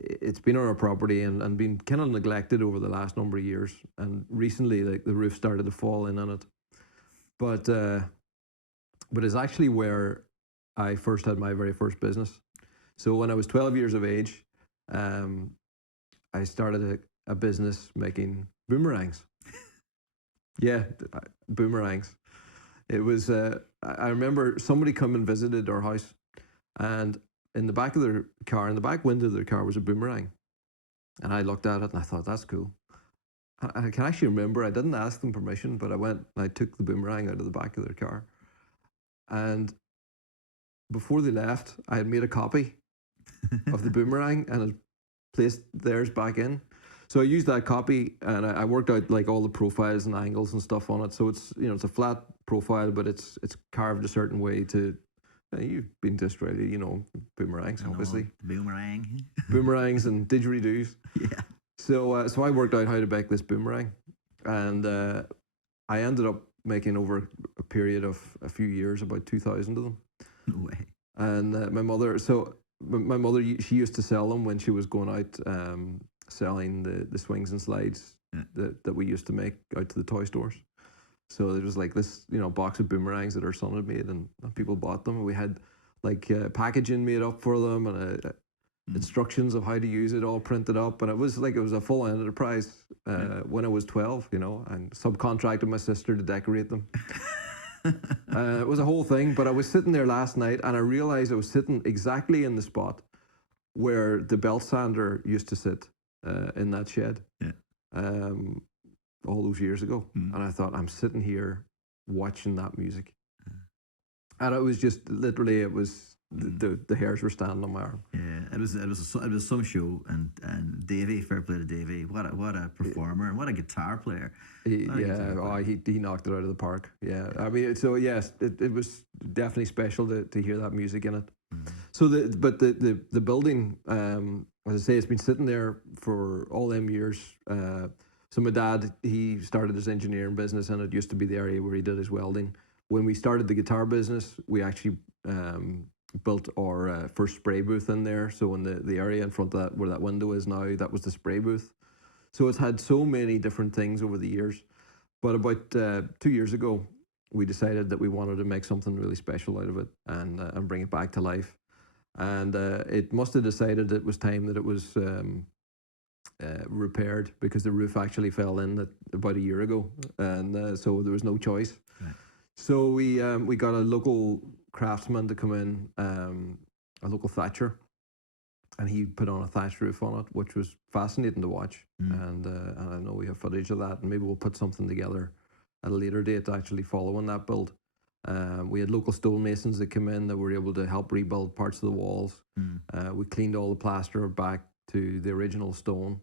it's been on our property and been kind of neglected over the last number of years. And recently, like, the roof started to fall in on it. But it's actually where I first had my very first business. So when I was 12 years of age, I started a business making boomerangs. Yeah, boomerangs. It was, I remember somebody come and visited our house, and in the back of their car, in the back window of their car was a boomerang. And I looked at it and I thought, that's cool. I can actually remember, I didn't ask them permission, but I went and I took the boomerang out of the back of their car. And before they left, I had made a copy of the boomerang and had placed theirs back in. So I used that copy and I worked out like all the profiles and angles and stuff on it. So it's, you know, it's a flat profile, but it's carved a certain way to. You've been to Australia, you know, boomerangs, obviously. Boomerang. Boomerangs and didgeridoos. Yeah. So I worked out how to make this boomerang, and I ended up making, over a period of a few years, about 2,000 of them. No way. And my mother, she used to sell them when she was going out selling the swings and slides that we used to make out to the toy stores. So there was like this, you know, box of boomerangs that our son had made, and people bought them. And we had like packaging made up for them, and instructions of how to use it all printed up. And it was a full enterprise when I was 12, you know, and subcontracted my sister to decorate them. It was a whole thing. But I was sitting there last night, and I realized I was sitting exactly in the spot where the belt sander used to sit in that shed. Yeah. All those years ago. And I thought, I'm sitting here watching that music. And it was just literally, it was the hairs were standing on my arm. Yeah, it was some show, and Davey, fair play to Davey, what a performer and what a guitar player. He knocked it out of the park. Yeah, I mean, so yes, it was definitely special to hear that music in it. So the building, as I say, it's been sitting there for all them years. So my dad, he started his engineering business, and it used to be the area where he did his welding. When we started the guitar business, we actually built our first spray booth in there. So in the area in front of that, where that window is now, that was the spray booth. So it's had so many different things over the years. But about 2 years ago, we decided that we wanted to make something really special out of it and bring it back to life. And it must have decided it was time that it was repaired, because the roof actually fell in about a year ago, and so there was no choice. Right. So we got a local craftsman to come in, a local thatcher, and he put on a thatched roof on it, which was fascinating to watch. And I know we have footage of that, and maybe we'll put something together at a later date actually following that build. We had local stonemasons that came in that were able to help rebuild parts of the walls. We cleaned all the plaster back to the original stone.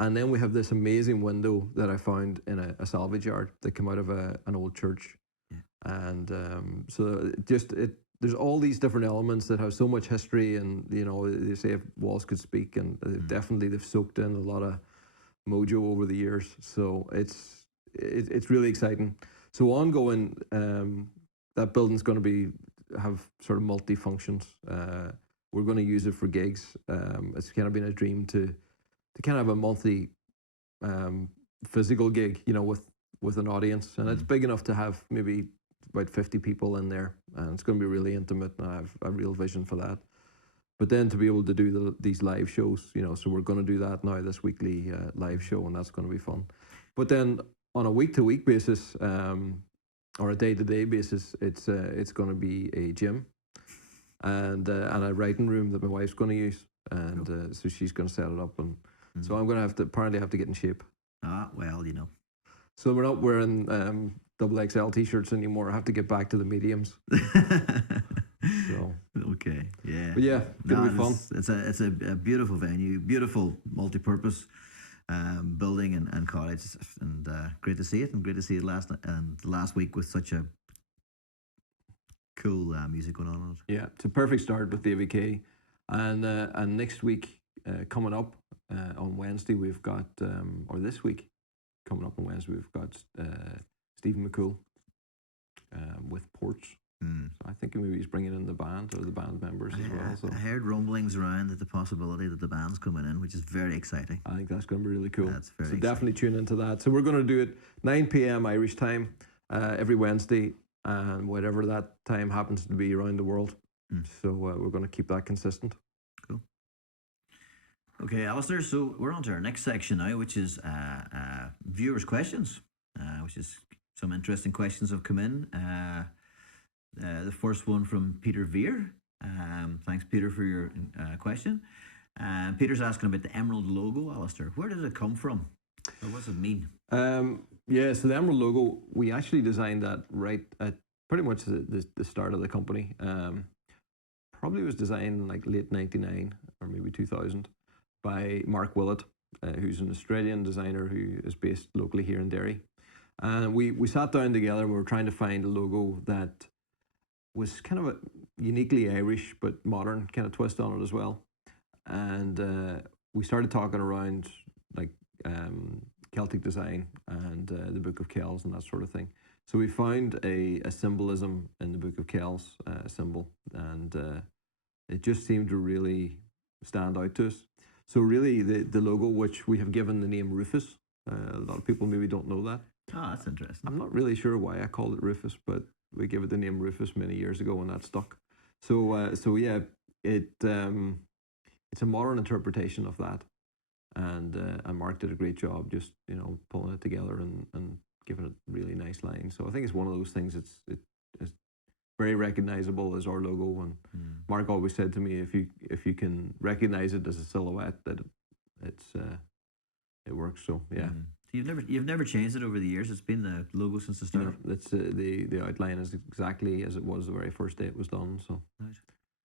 And then we have this amazing window that I found in a salvage yard that came out of an old church. Yeah. And so there's all these different elements that have so much history, and, you know, they say if walls could speak, and definitely they've soaked in a lot of mojo over the years. So it's really exciting. So ongoing, that building's going to have sort of multi-functions. We're going to use it for gigs. It's kind of been a dream to kind of have a monthly physical gig, you know, with an audience. And it's big enough to have maybe about 50 people in there. And it's going to be really intimate, and I have a real vision for that. But then to be able to do these live shows, you know, so we're going to do that now, this weekly live show, and that's going to be fun. But then on a week-to-week basis, or a day-to-day basis, it's going to be a gym and a writing room that my wife's going to use, and so she's going to set it up, and so I'm going to apparently have to get in shape. Ah, well, you know. So we're not wearing XXL t-shirts anymore. I have to get back to the mediums. So. Okay, yeah. But yeah, it'll be fun. It's a beautiful venue, beautiful multi-purpose building and cottage, and great to see it, and great to see it last week with such a cool music going on it. Yeah, it's a perfect start with Davy K. And next week, coming up on Wednesday, we've got, or this week, coming up on Wednesday, we've got Stephen McCool with Porch. So I think maybe he's bringing in the band or the band members as well. So I heard rumblings around that the possibility that the band's coming in, which is very exciting. I think that's going to be really cool. That's very so exciting. Definitely tune into that. So we're going to do it 9 p.m. Irish time every Wednesday, and whatever that time happens to be around the world. So we're going to keep that consistent. Cool. Okay, Alistair, so we're on to our next section now, which is viewers' questions, which is some interesting questions have come in. The first one from Peter Veer. Thanks, Peter, for your question. Peter's asking about the emerald logo, Alistair. Where did it come from? Or what does it mean? Yeah, so the emerald logo, we actually designed that right at pretty much the start of the company. Probably was designed like late 99 or maybe 2000 by Mark Willett, who's an Australian designer who is based locally here in Derry. And we sat down together and we were trying to find a logo that was kind of a uniquely Irish but modern kind of twist on it as well. And we started talking around like Celtic design and the Book of Kells and that sort of thing. So we found a symbolism in the Book of Kells symbol, and it just seemed to really stand out to us. So really the logo, which we have given the name Rufus, a lot of people maybe don't know that. Oh, that's interesting. I'm not really sure why I called it Rufus, but we gave it the name Rufus many years ago, and that stuck. So yeah, it's a modern interpretation of that, and Mark did a great job just pulling it together and giving it really nice lines. So I think it's one of those things. It's very recognizable as our logo, and Mark always said to me, if you can recognize it as a silhouette, that it works. So yeah. You've never changed it over the years. It's been the logo since the start. No, that's the outline is exactly as it was the very first day it was done. So right.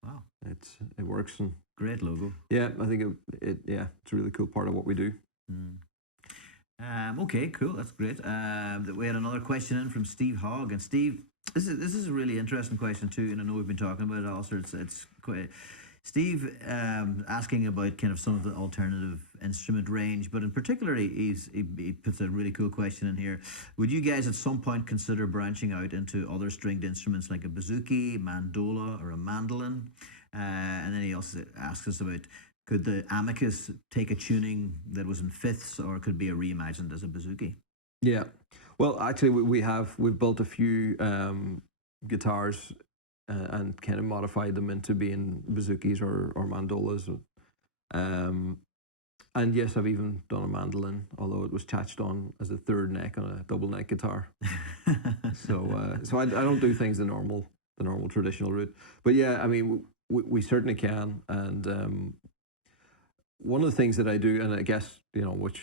Wow, it works, and great logo. Yeah, I think it's a really cool part of what we do. Okay, cool. That's great. We had another question in from Steve Hogg, and Steve, this is a really interesting question too. And I know we've been talking about it also. It's quite. Steve asking about kind of some of the alternative instrument range, but in particular, he puts a really cool question in here. Would you guys at some point consider branching out into other stringed instruments like a bouzouki, mandola, or a mandolin? And then he also asks us about, could the Amicus take a tuning that was in fifths, or could be a reimagined as a bouzouki? Yeah, well, actually, we've built a few guitars. And kind of modified them into being bouzouki's or mandolas. And yes, I've even done a mandolin, although it was chatched on as a third neck on a double neck guitar. So I don't do things the normal traditional route. But yeah, I mean, we certainly can. And one of the things that I do, and I guess, which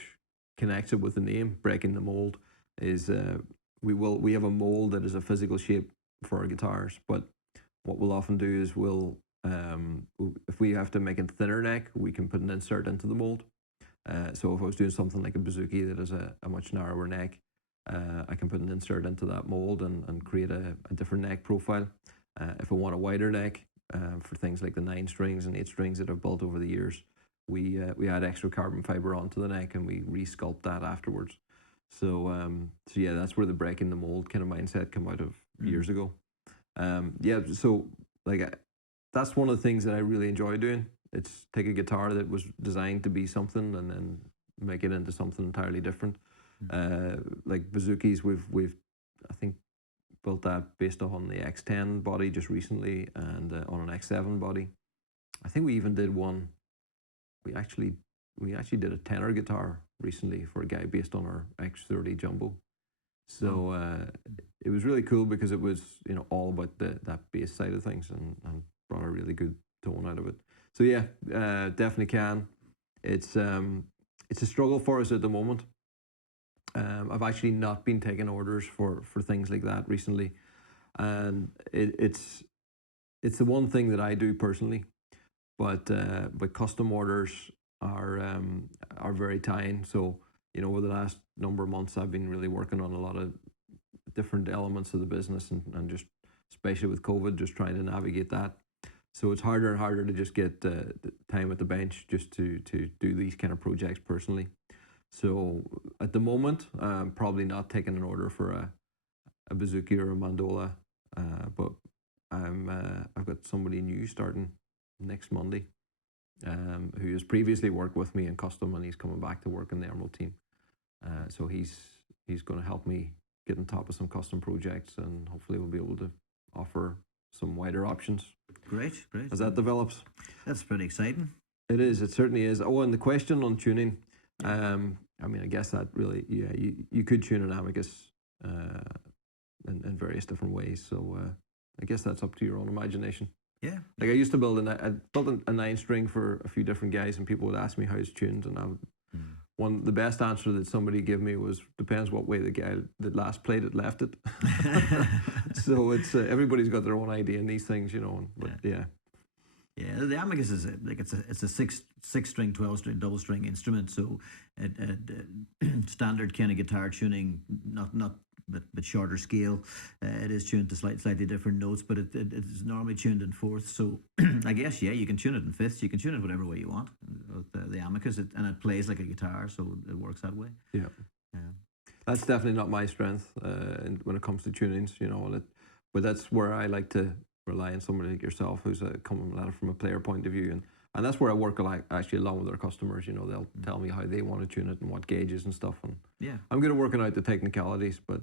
connects it with the name, breaking the mold, is we have a mold that is a physical shape for our guitars, but what we'll often do is if we have to make a thinner neck, we can put an insert into the mold. So if I was doing something like a bouzouki that is a much narrower neck, I can put an insert into that mold and create a different neck profile. If I want a wider neck, for things like the 9 strings and 8 strings that I've built over the years, we add extra carbon fiber onto the neck and we re-sculpt that afterwards. So yeah, that's where the breaking the mold kind of mindset came out of years ago. So like that's one of the things that I really enjoy doing. It's take a guitar that was designed to be something and then make it into something entirely different. Like bouzouki's, we've I think built that based on the X10 body just recently and on an X7 body. I think we even did one. We actually did a tenor guitar recently for a guy based on our X30 Jumbo. So it was really cool because it was all about that bass side of things and brought a really good tone out of it. So yeah, definitely can. It's a struggle for us at the moment. I've actually not been taking orders for things like that recently, and it's the one thing that I do personally, but custom orders are very tying. So over the last number of months, I've been really working on a lot of different elements of the business and just especially with COVID, just trying to navigate that. So it's harder and harder to just get the time at the bench just to do these kind of projects personally. So at the moment, I'm probably not taking an order for a bouzouki or a mandola, but I've got somebody new starting next Monday, who has previously worked with me in custom, and he's coming back to work in the Emerald team. So he's going to help me get on top of some custom projects, and hopefully we'll be able to offer some wider options. Great. As that develops. That's pretty exciting. It is. It certainly is. Oh, and the question on tuning. I mean, I guess that really, yeah, you could tune an Amicus in various different ways. So I guess that's up to your own imagination. Yeah. Like I used to build a 9-string for a few different guys, and people would ask me how it's tuned, and the best answer that somebody gave me was, depends what way the guy that last played it left it. So it's everybody's got their own idea in these things, you know. But yeah. Yeah, the Amicus is it's a six string, 12-string, double string instrument. So standard kind of guitar tuning, but shorter scale. It is tuned to slightly different notes, but it is normally tuned in fourths. So I guess you can tune it in fifths. You can tune it whatever way you want. The Amicus, and it plays like a guitar, so it works that way. Yeah. That's definitely not my strength when it comes to tunings, you know. But that's where I like to rely on somebody like yourself, who's coming at it from a player point of view, and that's where I work actually along with our customers. You know, they'll tell me how they want to tune it and what gauges and stuff, and I'm good at working out the technicalities, but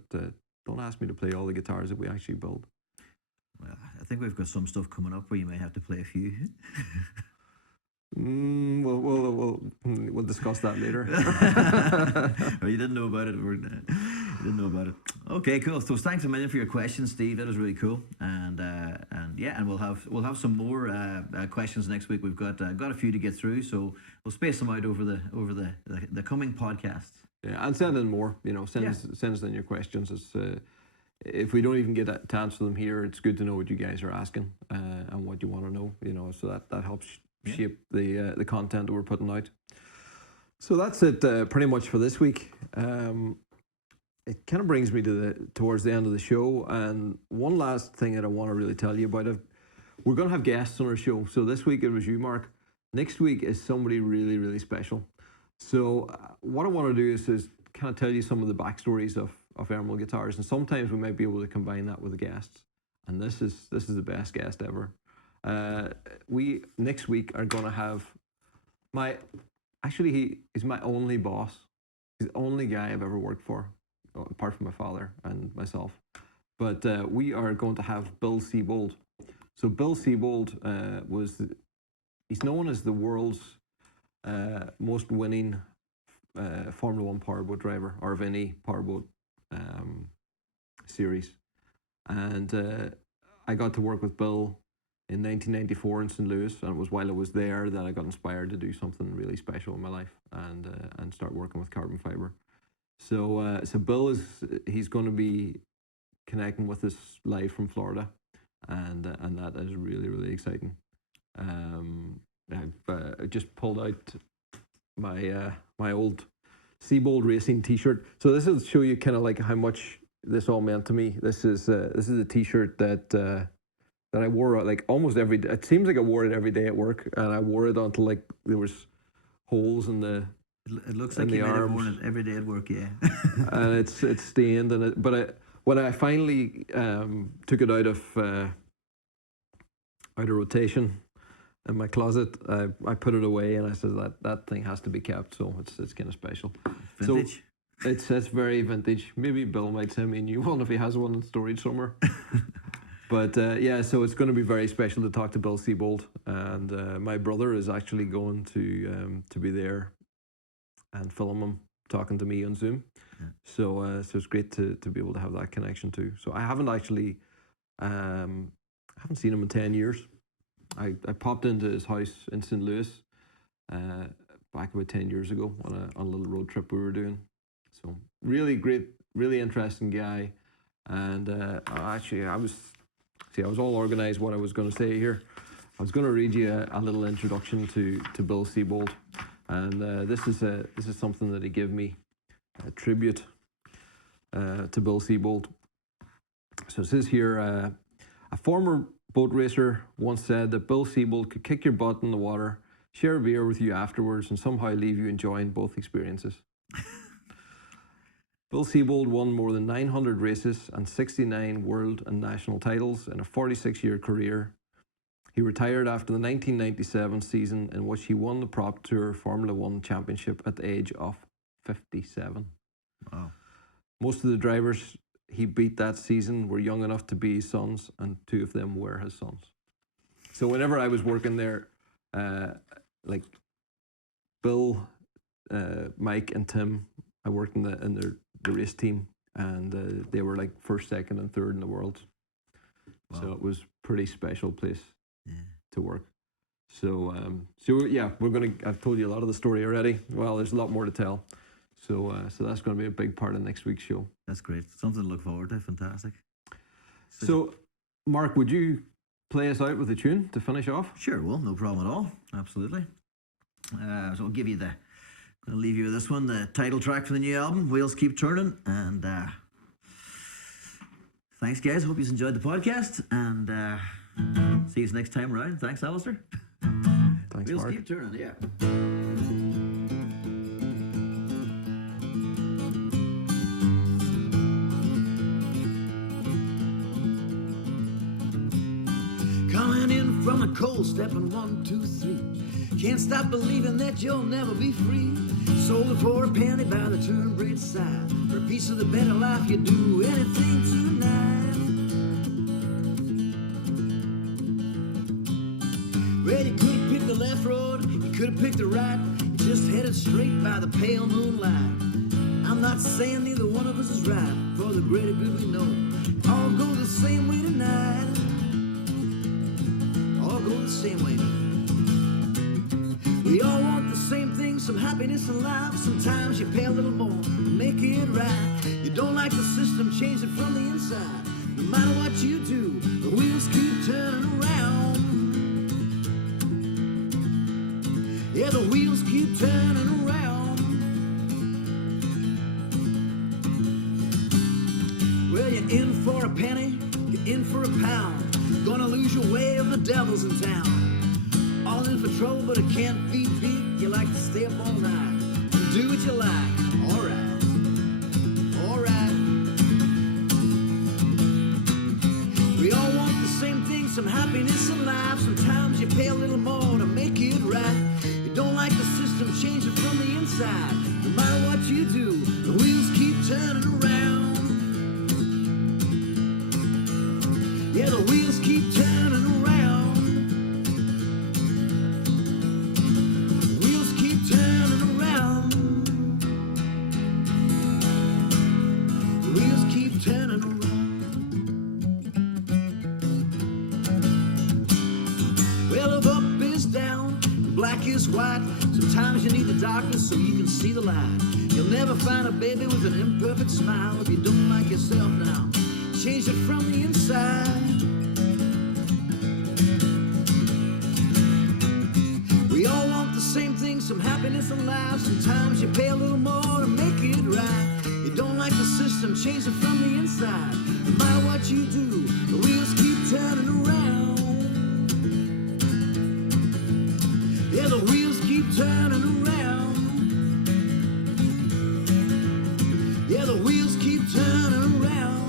don't ask me to play all the guitars that we actually build. Well, I think we've got some stuff coming up where you may have to play a few. We'll discuss that later. Well, you didn't know about it. You didn't know about it. Okay, cool. So thanks a million for your questions, Steve. That was really cool. And we'll have some more questions next week. We've got a few to get through, so we'll space them out over the coming podcasts. Yeah, and send in more. You know, send us in your questions. If we don't even get to answer them here, it's good to know what you guys are asking and what you want to know. You know, so that helps shape the content that we're putting out. So that's it pretty much for this week. It kind of brings me towards the end of the show, and one last thing that I want to really tell you about. We're going to have guests on our show. So this week it was you, Mark. Next week is somebody really, really special. So what I want to do is kind of tell you some of the backstories of Emerald guitars, and sometimes we might be able to combine that with the guests. And this is the best guest ever. We next week are going to have he's my only boss. He's the only guy I've ever worked for, apart from my father and myself. But we are going to have Bill Siebold. So Bill Siebold he's known as the world's most winning Formula One powerboat driver, or of any powerboat series. And I got to work with Bill in 1994 in St. Louis, and it was while I was there that I got inspired to do something really special in my life and start working with carbon fiber. So Bill he's going to be connecting with us live from Florida, and that is really, really exciting. I've just pulled out my old Siebold Racing T-shirt. So this will show you kind of like how much this all meant to me. This is a T-shirt that I wore like almost every day. It seems like I wore it every day at work, and I wore it until like there was holes in the. It looks like you might have worn it every day at work, yeah. And it's stained, when I finally took it out of rotation in my closet, I put it away, and I said that thing has to be kept. So it's kind of special. Vintage. So it's very vintage. Maybe Bill might send me a new one if he has one in storage somewhere. But so it's going to be very special to talk to Bill Siebold, and my brother is actually going to be there and film him talking to me on Zoom. Yeah. So it's great to be able to have that connection too. So I haven't actually seen him in 10 years. I popped into his house in St. Louis back about 10 years ago on a little road trip we were doing. So really great, really interesting guy. And I was all organized what I was going to say here. I was going to read you a little introduction to Bill Siebold, and this is something that he gave me, a tribute to Bill Siebold. So it says here, A former boat racer once said that Bill Siebold could kick your butt in the water, share a beer with you afterwards, and somehow leave you enjoying both experiences. Bill Siebold won more than 900 races and 69 world and national titles in a 46-year career. He retired after the 1997 season, in which he won the Prop Tour Formula One Championship at the age of 57. Wow. Most of the drivers he beat that season were young enough to be his sons, and 2 of them were his sons. So whenever I was working there, like Bill, Mike, and Tim, I worked in the race team, and they were like first, second, and third in the world. Wow. So it was a pretty special place Yeah. to work. So yeah, I've told you a lot of the story already. Well, there's a lot more to tell. So that's going to be a big part of next week's show. That's great. Something to look forward to. Fantastic. So, Mark, would you play us out with a tune to finish off? Sure, well, no problem at all. Absolutely. So I'll give you I'll leave you with this one, the title track for the new album, Wheels Keep Turning. And thanks, guys. Hope you enjoyed the podcast. And see you next time around. Thanks, Alistair. Thanks, Wheels Mark. keep turning, yeah. Coming in from the cold, stepping 1, 2, 3. Can't stop believing that you'll never be free. Sold it for a penny by the Turnbridge side. For a piece of the better life, you'd do anything tonight. Well, you could have picked the left road, you could have picked the right. You just headed straight by the pale moonlight. I'm not saying neither one of us is right. For the greater good we know, all go the same way tonight. All go the same way. We all want the same thing, some happiness in life. Sometimes you pay a little more to make it right. You don't like the system, change it from the inside. No matter what you do, the wheels keep turning around. Yeah, the wheels keep turning around. Well, you're in for a penny, you're in for a pound. Gonna lose your way if the devil's in town. All in for trouble, but it can't be beat. You like to stay up all night and do what you like. Alright, alright. We all want the same thing, some happiness in life. Sometimes you pay a little more to make it right. You don't like the system, change it from the inside. No matter what you do, the wheels keep turning around. Yeah, the wheels keep turning around. The wheels keep turning around. The wheels keep turning around. Well, if up is down, black is white. Sometimes you need the darkness so you can see the light. You'll never find a baby with an imperfect smile if you don't like yourself now. Change it from the inside. We all want the same thing, some happiness in life. Sometimes you pay a little more to make it right. You don't like the system, change it from the inside. No matter what you do, the wheels keep turning around. Yeah, the wheels keep turning around. Yeah, the wheels keep turning around.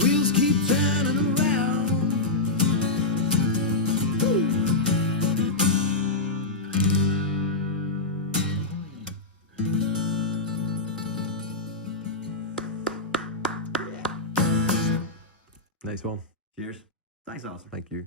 Wheels keep turning around. Woo. Nice one. Cheers. Thanks, Alistair. Thank you.